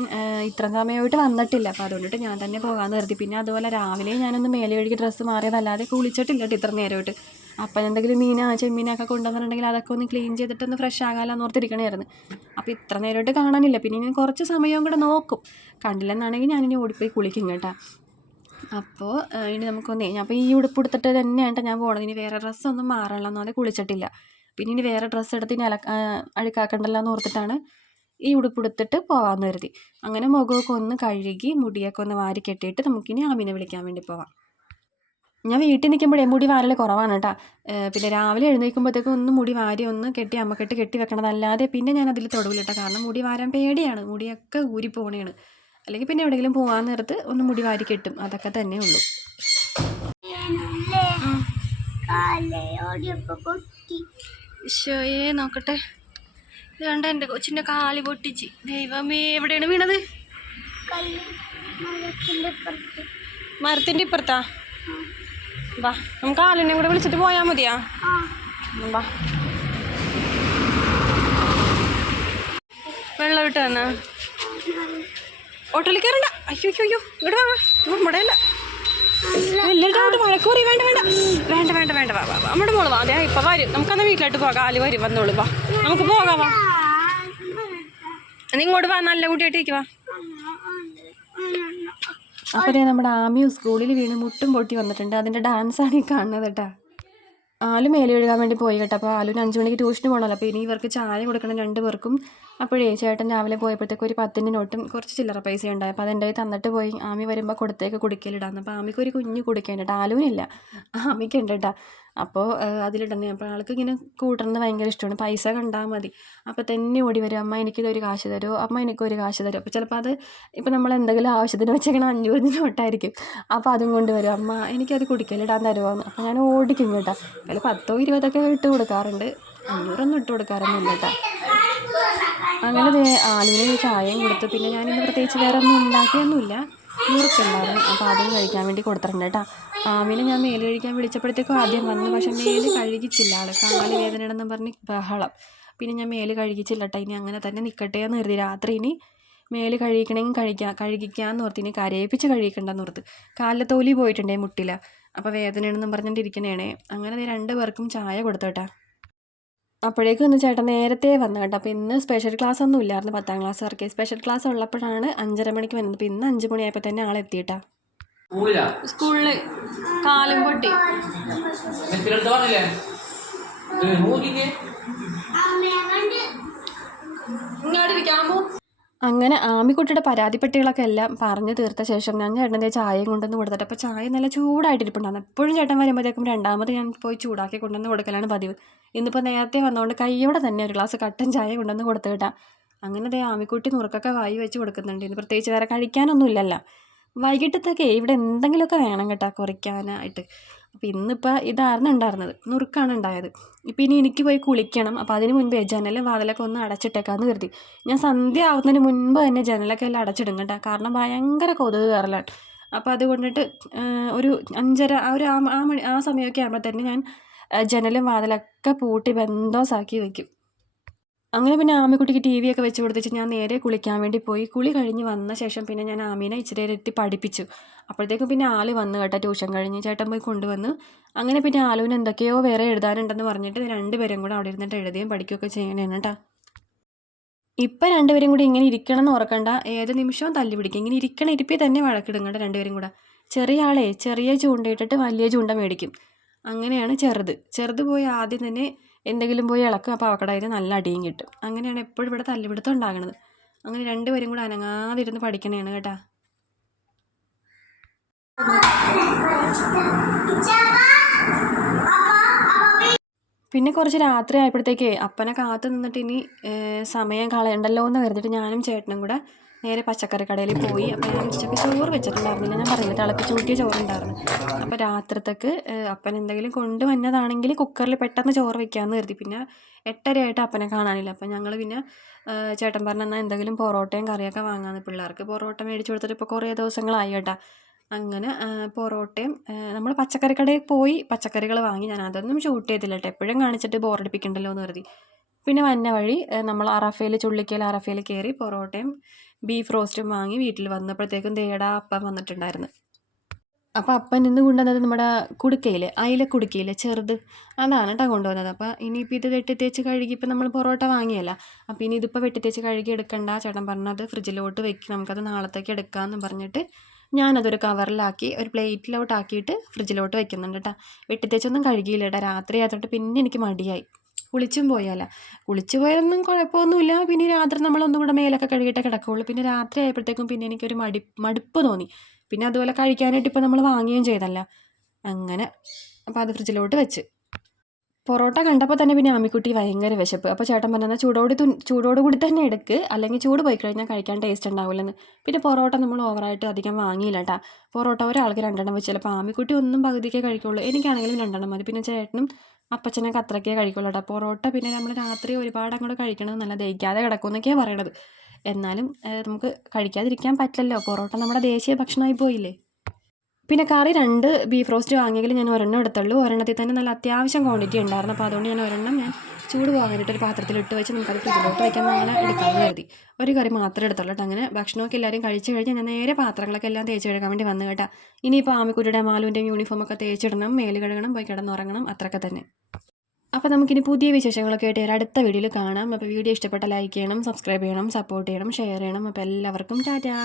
ഇത്ര സമയമായിട്ട് വന്നിട്ടില്ല. അപ്പോൾ അതുകൊണ്ടിട്ട് ഞാൻ തന്നെ പോകാമെന്ന് കരുതി. പിന്നെ അതുപോലെ രാവിലെ ഞാനൊന്ന് മേലെ കഴുകി ഡ്രസ്സ് മാറിയതല്ലാതെ കുളിച്ചിട്ടില്ല കേട്ടോ ഇത്ര നേരമായിട്ട്. അപ്പൻ എന്തെങ്കിലും ചെമ്മീനൊക്കെ കൊണ്ടുവന്നിട്ടുണ്ടെങ്കിൽ അതൊക്കെ ഒന്ന് ക്ലീൻ ചെയ്തിട്ടൊന്ന് ഫ്രഷ് ആകാമെന്ന് ഓർത്തിരിക്കണമായിരുന്നു. അപ്പോൾ ഇത്ര നേരമായിട്ട് കാണാനില്ല. പിന്നെ ഇനി കുറച്ച് സമയവും കൂടെ നോക്കും. കണ്ടില്ലെന്നാണെങ്കിൽ ഞാനിനി ഓടിപ്പോയി കുളിക്കും കേട്ടോ. അപ്പോൾ ഇനി നമുക്കൊന്നേ, അപ്പോൾ ഈ ഉടുപ്പ് എടുത്തിട്ട് തന്നെയാണ് ഞാൻ പോകണത്. ഇനി വേറെ ഡ്രസ്സൊന്നും മാറണമെന്നോ, അത് കുളിച്ചിട്ടില്ല. പിന്നെ ഇനി വേറെ ഡ്രസ്സ് എടുത്ത് ഇനി അഴുക്കാക്കണ്ടല്ലോ എന്ന് ഓർത്തിട്ടാണ് ഈ ഉടുപ്പെടുത്തിട്ട് പോകാമെന്ന് കരുതി. അങ്ങനെ മുഖമൊക്കെ ഒന്ന് കഴുകി മുടിയൊക്കെ ഒന്ന് വാരി കെട്ടിയിട്ട് നമുക്കിനി ആമിനെ വിളിക്കാൻ വേണ്ടി പോവാം. ഞാൻ വീട്ടിൽ നിൽക്കുമ്പോഴേ മുടി വാരൽ കുറവാണ് കേട്ടോ. പിന്നെ രാവിലെ എഴുന്നേൽക്കുമ്പോഴത്തേക്കും ഒന്ന് മുടി വാരി ഒന്ന് കെട്ടി അമ്മക്കെട്ട് കെട്ടി വെക്കണതല്ലാതെ പിന്നെ ഞാൻ അതിൽ തൊടുവില്ല കേട്ടോ. കാരണം മുടി വാരാൻ പേടിയാണ്, മുടിയൊക്കെ ഊരിപ്പോണേണ്. അല്ലെങ്കിൽ പിന്നെ എവിടെയെങ്കിലും പോകാൻ നേരത്ത് ഒന്ന് മുടി വാരി കെട്ടും, അതൊക്കെ തന്നെ ഉള്ളൂ. ഈശോയെ നോക്കട്ടെ, ഇതുകൊണ്ട് എൻ്റെ കൊച്ചിൻ്റെ കാല് പൊട്ടിച്ച്. ദൈവമേ, എവിടെയാണ് വീണത്? മരത്തിൻ്റെ ഇപ്പുറത്താ? വാ, നമുക്ക് ആലിനെ കൂടെ വിളിച്ചിട്ട് പോയാൽ മതിയാ? വാ, വെള്ളം ഇട്ട് തന്നാ? ഓട്ടോയിൽ കയറണ്ട. അയ്യോ അയ്യോ അയ്യോ, ഇങ്ങോട്ട് വാ, ഇവിടെയല്ല. എല്ലാവരും വഴക്ക് പറയും. വേണ്ട വേണ്ട വേണ്ട വേണ്ട വേണ്ട, വാ വാ, നമ്മുടെ മോള് വാ. അതെ, ഇപ്പം വരും, നമുക്കന്ന് വീട്ടിലോട്ട് പോകാം. കാല് വരും, വന്നോളൂ, വാ, നമുക്ക് പോകാം. വാ, നീ ഇങ്ങോട്ട് വാ, നല്ല കുട്ടിയായിട്ടിരിക്കും. വാ. അപ്പോൾ നമ്മുടെ ആമി സ്കൂളിൽ വീണ് മുട്ടും പൊട്ടി വന്നിട്ടുണ്ട്. അതിൻ്റെ ഡാൻസാണ് ഈ കാണുന്നത് കേട്ടോ. ആലു മേലെ എഴുതാൻ വേണ്ടി പോയി കേട്ടോ. അപ്പോൾ ആലുവിന് 5 മണിക്ക് ട്യൂഷന് പോകണമല്ലോ. അപ്പോൾ ഇനി ഇവർക്ക് ചായ കൊടുക്കണം 2 പേർക്കും. അപ്പോഴേ ചേട്ടൻ രാവിലെ പോയപ്പോഴത്തേക്ക് ഒരു 10 നോട്ടും കുറച്ച് ചില്ലറ പൈസ ഉണ്ടായി. അപ്പോൾ അതെൻ്റെ തന്നിട്ട് പോയി. ആമി വരുമ്പോൾ കൊടുത്തേക്ക് കുടിക്കലിടാന്ന്. അപ്പോൾ ആമിക്ക് ഒരു കുഞ്ഞ് കുടിക്കേണ്ട കേട്ടോ, ആലുവിനില്ല, ആമിക്കുണ്ട് കേട്ടോ. അപ്പോൾ അതിലിടണേ. അപ്പോൾ ആൾക്ക് ഇങ്ങനെ കൂട്ടണമെന്ന് ഭയങ്കര ഇഷ്ടമാണ്. പൈസ കണ്ടാൽ മതി അപ്പോൾ തന്നെ ഓടി വരും, അമ്മ എനിക്കിതൊരു കാശ് തരുമോ, അമ്മ എനിക്കൊരു കാശ് തരും. അപ്പോൾ ചിലപ്പോൾ അത് ഇപ്പോൾ നമ്മൾ എന്തെങ്കിലും ആവശ്യത്തിന് വെച്ചേക്കണം 5 നോട്ടായിരിക്കും. അപ്പോൾ അതും കൊണ്ട് വരും, അമ്മ എനിക്കത് കുടിക്കലിടാൻ തരുമോയെന്ന്. അപ്പോൾ ഞാൻ ഓടിക്കും കേട്ടോ. അതിൽ 10 20 ഇട്ട് കൊടുക്കാറുണ്ട്, 500 ഇട്ട് കൊടുക്കാറൊന്നുമില്ല കേട്ടോ. അങ്ങനെ ആലുവിന് ചായയും കൊടുത്തു. പിന്നെ ഞാനിന്ന് പ്രത്യേകിച്ച് വേറെ ഒന്നും ഉണ്ടാക്കിയൊന്നുമില്ല, മുറുക്കുണ്ടായിരുന്നു. അപ്പോൾ അതും കഴിക്കാൻ വേണ്ടി കൊടുത്തിട്ടുണ്ട് കേട്ടോ. ആമിനെ ഞാൻ മേല് കഴിക്കാൻ വിളിച്ചപ്പോഴത്തേക്കും ആദ്യം വന്നു, പക്ഷേ മേല് കഴുകിച്ചില്ല. ആൾ കാല് വേദനയാണെന്ന് പറഞ്ഞ് ബഹളം. പിന്നെ ഞാൻ മേല് കഴുകിച്ചില്ല കേട്ടോ. ഇനി അങ്ങനെ തന്നെ നിൽക്കട്ടെ എന്ന് കരുതി. രാത്രി ഇനി മേല് കഴുകിക്കണമെങ്കിൽ കഴുകിക്കാമെന്ന് ഓർത്ത്, ഇനി കരയിപ്പിച്ച് കഴുകിക്കണ്ടെന്ന് ഓർത്ത്. കാലിലെ തൊലി പോയിട്ടുണ്ടേ മുട്ടില്ല, അപ്പോൾ വേദനയാണെന്നും പറഞ്ഞിട്ടിരിക്കണേണേ. അങ്ങനെ 2 പേർക്കും ചായ കൊടുത്തു കേട്ടോ. അപ്പോഴേക്കും ഇന്ന് ചേട്ടൻ നേരത്തെ വന്നു കേട്ടോ. അപ്പോൾ ഇന്ന് സ്പെഷ്യൽ ക്ലാസ് ഒന്നും ഇല്ലായിരുന്നു, 10ാം ക്ലാസ്സുകാർക്ക്. സ്പെഷ്യൽ ക്ലാസ് ഉള്ളപ്പോഴാണ് 5:30 മണിക്ക് വന്നത്. അപ്പോൾ ഇന്ന് 5 മണിയായപ്പോൾ തന്നെ ആളെത്തിയിട്ടാ. സ്കൂളിൽ കാലും പൊട്ടി. അങ്ങനെ ആമിക്കുട്ടിയുടെ പരാതിപ്പെട്ടികളൊക്കെ എല്ലാം പറഞ്ഞു തീർത്ത ശേഷം ഞാൻ ചേട്ടൻ്റെ ചായയും കൊണ്ടുവന്ന് കൊടുത്തിട്ട്, അപ്പോൾ ചായ നല്ല ചൂടായിട്ടിരിപ്പുണ്ടായിരുന്നു. എപ്പോഴും ചേട്ടൻ വരുമ്പോഴത്തേക്കും രണ്ടാമത് ഞാൻ പോയി ചൂടാക്കി കൊണ്ടുവന്ന് കൊടുക്കലാണ് പതിവ്. ഇന്നിപ്പോൾ നേരത്തെ വന്നതുകൊണ്ട് കൈയോടെ തന്നെ ഒരു ഗ്ലാസ് കട്ടൻ ചായ കൊണ്ടുവന്ന് കൊടുത്തു കേട്ടാ. അങ്ങനെ ആമിക്കുട്ടി നുറുക്കൊക്കെ വായി വെച്ച് കൊടുക്കുന്നുണ്ട്. ഇന്ന് പ്രത്യേകിച്ച് വേറെ കഴിക്കാനൊന്നും ഇല്ലല്ലോ. വൈകിട്ടത്തേക്ക് ഇവിടെ എന്തെങ്കിലുമൊക്കെ വേണം കേട്ടോ കുറയ്ക്കാനായിട്ട്. അപ്പോൾ ഇന്നിപ്പോൾ ഇതായിരുന്നു ഉണ്ടായിരുന്നത്, നുറുക്കാണ് ഉണ്ടായത്. ഇപ്പം ഇനി എനിക്ക് പോയി കുളിക്കണം. അപ്പോൾ അതിന് മുൻപേ ജനലും വാതിലൊക്കെ ഒന്ന് അടച്ചിട്ടേക്കാമെന്ന് കരുതി. ഞാൻ സന്ധ്യ ആവുന്നതിന് മുൻപ് തന്നെ ജനലൊക്കെ എല്ലാം അടച്ചിടും കേട്ടോ, കാരണം ഭയങ്കര കൊതുക് കയറലാണ്. അപ്പോൾ അതുകൊണ്ടിട്ട് ഒരു 5:30 ആ സമയമൊക്കെ ആകുമ്പോൾ തന്നെ ഞാൻ ജനലും വാതിലൊക്കെ പൂട്ടി ബന്ധോസാക്കി വയ്ക്കും. അങ്ങനെ പിന്നെ ആമിക്കുട്ടിക്ക് TV ഒക്കെ വെച്ച് കൊടുത്തിട്ട് ഞാൻ നേരെ കുളിക്കാൻ വേണ്ടി പോയി. കുളി കഴിഞ്ഞ് വന്ന ശേഷം പിന്നെ ഞാൻ ആമീനെ ഇച്ചിരി ഇരുത്തി പഠിപ്പിച്ചു. അപ്പോഴത്തേക്കും പിന്നെ ആള് വന്നു കേട്ടോ, ട്യൂഷൻ കഴിഞ്ഞ് ചേട്ടൻ പോയി കൊണ്ടുവന്നു. അങ്ങനെ പിന്നെ ആലുവിന് എന്തൊക്കെയോ വേറെ എഴുതാനുണ്ടെന്ന് പറഞ്ഞിട്ട് 2 പേരും കൂടെ അവിടെ ഇരുന്നിട്ട് എഴുതുകയും പഠിക്കുകയൊക്കെ ചെയ്യണേണ് കേട്ടോ. ഇപ്പം 2 പേരും കൂടി ഇങ്ങനെ ഇരിക്കണം എന്ന് ഓർക്കണ്ട, ഏത് നിമിഷവും തല്ലി പിടിക്കും. ഇങ്ങനെ ഇരിപ്പിൽ തന്നെ വഴക്കിടും കേട്ടോ 2 പേരും കൂടെ. ചെറിയ ആളെ ചെറിയ ചൂണ്ടയിട്ടിട്ട് വലിയ ചൂണ്ട മേടിക്കും. അങ്ങനെയാണ് ചെറുത് പോയി ആദ്യം തന്നെ എന്തെങ്കിലും പോയി ഇളക്കും. അപ്പോൾ അവക്കടെ കയ്യിൽ നല്ല അടിയും കിട്ടും. അങ്ങനെയാണ് എപ്പോഴും ഇവിടെ തല്ലിപിടുത്തം ഉണ്ടാകുന്നത്. അങ്ങനെ 2 പേരും കൂടെ അനങ്ങാതിരുന്ന് പഠിക്കണേണ് കേട്ടോ. പിന്നെ കുറച്ച് രാത്രി ആയപ്പോഴത്തേക്ക് അപ്പനെ കാത്തു നിന്നിട്ട് ഇനി സമയം കളയണ്ടല്ലോ എന്ന് കരുതിയിട്ട് ഞാനും ചേട്ടനും കൂടെ നേരെ പച്ചക്കറി കടയിൽ പോയി. അപ്പോൾ ഞാൻ ഉച്ചയ്ക്ക് ചോറ് വെച്ചിട്ടുണ്ടായിരുന്നില്ല, ഞാൻ പറഞ്ഞില്ല, തിളപ്പിച്ചൂറ്റിയ ചോറുണ്ടായിരുന്നു. അപ്പോൾ രാത്രിത്തേക്ക് അപ്പൻ എന്തെങ്കിലും കൊണ്ടുവന്നതാണെങ്കിൽ കുക്കറിൽ പെട്ടെന്ന് ചോറ് വെക്കാമെന്ന് കരുതി. പിന്നെ 8:30 ആയിട്ട് അപ്പനെ കാണാനില്ല. അപ്പോൾ ഞങ്ങൾ പിന്നെ ചേട്ടൻ പറഞ്ഞെന്നാൽ എന്തെങ്കിലും പൊറോട്ടയും കറിയൊക്കെ വാങ്ങാമെന്ന്. പിള്ളേർക്ക് പൊറോട്ട മേടിച്ച് കൊടുത്തിട്ട് ഇപ്പോൾ കുറേ ദിവസങ്ങളായി കേട്ടോ. അങ്ങനെ പൊറോട്ടയും നമ്മൾ പച്ചക്കറി കടയിൽ പോയി പച്ചക്കറികൾ വാങ്ങി. ഞാൻ അതൊന്നും ഷൂട്ട് ചെയ്തില്ല കേട്ടോ, എപ്പോഴും കാണിച്ചിട്ട് ബോറടിപ്പിക്കണ്ടല്ലോ എന്ന് കരുതി. പിന്നെ വന്ന വഴി നമ്മൾ ചുള്ളിക്കൽ അറഫയിൽ കയറി പൊറോട്ടയും ബീഫ് റോസ്റ്റും വാങ്ങി വീട്ടിൽ വന്നപ്പോഴത്തേക്കും ദേടാ അപ്പൻ വന്നിട്ടുണ്ടായിരുന്നു. അപ്പോൾ അപ്പൻ ഇന്ന് കൊണ്ടുവന്നത് നമ്മുടെ കുടുക്കയിൽ, അയില കുടുക്കയിൽ ചെറുത്, അതാണ് കേട്ടോ കൊണ്ടുവന്നത്. അപ്പോൾ ഇനിയിപ്പോൾ ഇത് വെട്ടിത്തേച്ച് കഴുകി, ഇപ്പം നമ്മൾ പൊറോട്ട വാങ്ങിയല്ല, അപ്പോൾ ഇനി ഇതിപ്പോൾ വെട്ടിത്തേച്ച് കഴുകി എടുക്കണ്ട. ചേട്ടൻ പറഞ്ഞത് ഫ്രിഡ്ജിലോട്ട് വെക്കും, നമുക്കത് നാളത്തേക്ക് എടുക്കാമെന്ന് പറഞ്ഞിട്ട് ഞാനതൊരു കവറിലാക്കി ഒരു പ്ലേറ്റിലോട്ടാക്കിയിട്ട് ഫ്രിഡ്ജിലോട്ട് വെക്കുന്നുണ്ട് കേട്ടോ. വെട്ടിത്തേച്ചൊന്നും കഴുകിയില്ല കേട്ടോ, രാത്രി ആയതുകൊണ്ട് പിന്നെ എനിക്ക് മടിയായി. കുളിച്ചും പോയാല കുളിച്ച് പോയാലൊന്നും കുഴപ്പമൊന്നുമില്ല. പിന്നെ രാത്രി നമ്മളൊന്നും കൂടെ മേലൊക്കെ കഴുകിയിട്ടേ കിടക്കുകയുള്ളൂ. പിന്നെ രാത്രി ആയപ്പോഴത്തേക്കും പിന്നെ എനിക്കൊരു മടുപ്പ് തോന്നി. പിന്നെ അതുപോലെ കഴിക്കാനായിട്ട് ഇപ്പോൾ നമ്മൾ വാങ്ങുകയും ചെയ്തല്ല. അങ്ങനെ അപ്പോൾ അത് ഫ്രിഡ്ജിലോട്ട് വെച്ച്. പൊറോട്ട കണ്ടപ്പോൾ തന്നെ പിന്നെ ആമിക്കുട്ടി ഭയങ്കര വിശപ്പ്. അപ്പോൾ ചേട്ടൻ പറഞ്ഞാൽ ചൂടോടുകൂടി തന്നെ എടുക്ക്, അല്ലെങ്കിൽ ചൂട് പോയി കഴിഞ്ഞാൽ കഴിക്കാൻ ടേസ്റ്റ് ഉണ്ടാവില്ലെന്ന്. പിന്നെ പൊറോട്ട നമ്മൾ ഓവറായിട്ട് അധികം വാങ്ങിയില്ല കേട്ടോ. പൊറോട്ട ഒരാൾക്ക് 2 വെച്ച്, ചിലപ്പോൾ ആമിക്കുട്ടി ഒന്നും പകുതിക്കേ കഴിക്കുള്ളൂ. എനിക്കാണെങ്കിലും 2 മതി. പിന്നെ ചേട്ടനും അപ്പച്ചനൊക്കെ അത്രയ്ക്കേ കഴിക്കുള്ളൂ കേട്ടോ. പൊറോട്ട പിന്നെ നമ്മൾ രാത്രി ഒരുപാട് അങ്ങോട്ട് കഴിക്കണത് നല്ല ദഹിക്കാതെ കിടക്കുമെന്നൊക്കെയാണ് പറയണത്. എന്നാലും നമുക്ക് കഴിക്കാതിരിക്കാൻ പറ്റില്ലല്ലോ. പൊറോട്ട നമ്മുടെ ദേശീയ ഭക്ഷണമായി പോയില്ലേ. പിന്നെ കറി 2 ബീഫ് റോസ്റ്റ് വാങ്ങിയെങ്കിലും ഞാൻ ഒരെണ്ണം എടുത്തുള്ളൂ. ഒരെണ്ണത്തിൽ തന്നെ നല്ല അത്യാവശ്യം ക്വാണ്ടിറ്റി ഉണ്ടായിരുന്നു. അപ്പോൾ അതുകൊണ്ട് ഞാൻ ഒരെണ്ണം ചൂട് പോകാനായിട്ട് ഒരു പാത്രത്തിലിട്ട് വെച്ച് നമുക്കത് ഫ്രിഡ്ജിലോട്ട് വയ്ക്കാൻ നാളെ എടുക്കാമെന്ന് കരുതി. ഒരു കറി മാത്രമേ എടുത്തുള്ളൂ കേട്ടോ. അങ്ങനെ ഭക്ഷണമൊക്കെ എല്ലാവരും കഴിച്ച് കഴിഞ്ഞ് ഞാൻ നേരെ പാത്രങ്ങളൊക്കെ എല്ലാം തേച്ച് കഴുകാൻ വേണ്ടി വന്നു കേട്ടോ. ഇനിയിപ്പോൾ ആമിക്കുട്ടിയുടെ മാലുവിൻ്റെയും യൂണിഫോമൊക്കെ തേച്ചിടണം, മേല് കഴുകണം, പോയി കിടന്നുറങ്ങണം, അത്രയൊക്കെ തന്നെ. അപ്പോൾ നമുക്കിനി പുതിയ വിശേഷങ്ങളൊക്കെ ആയിട്ട് അടുത്ത വീഡിയോയിൽ കാണാം. അപ്പോൾ വീഡിയോ ഇഷ്ടപ്പെട്ട ലൈക്ക് ചെയ്യണം, സബ്സ്ക്രൈബ് ചെയ്യണം, സപ്പോർട്ട് ചെയ്യണം, ഷെയർ ചെയ്യണം. അപ്പോൾ എല്ലാവർക്കും ടാറ്റാ.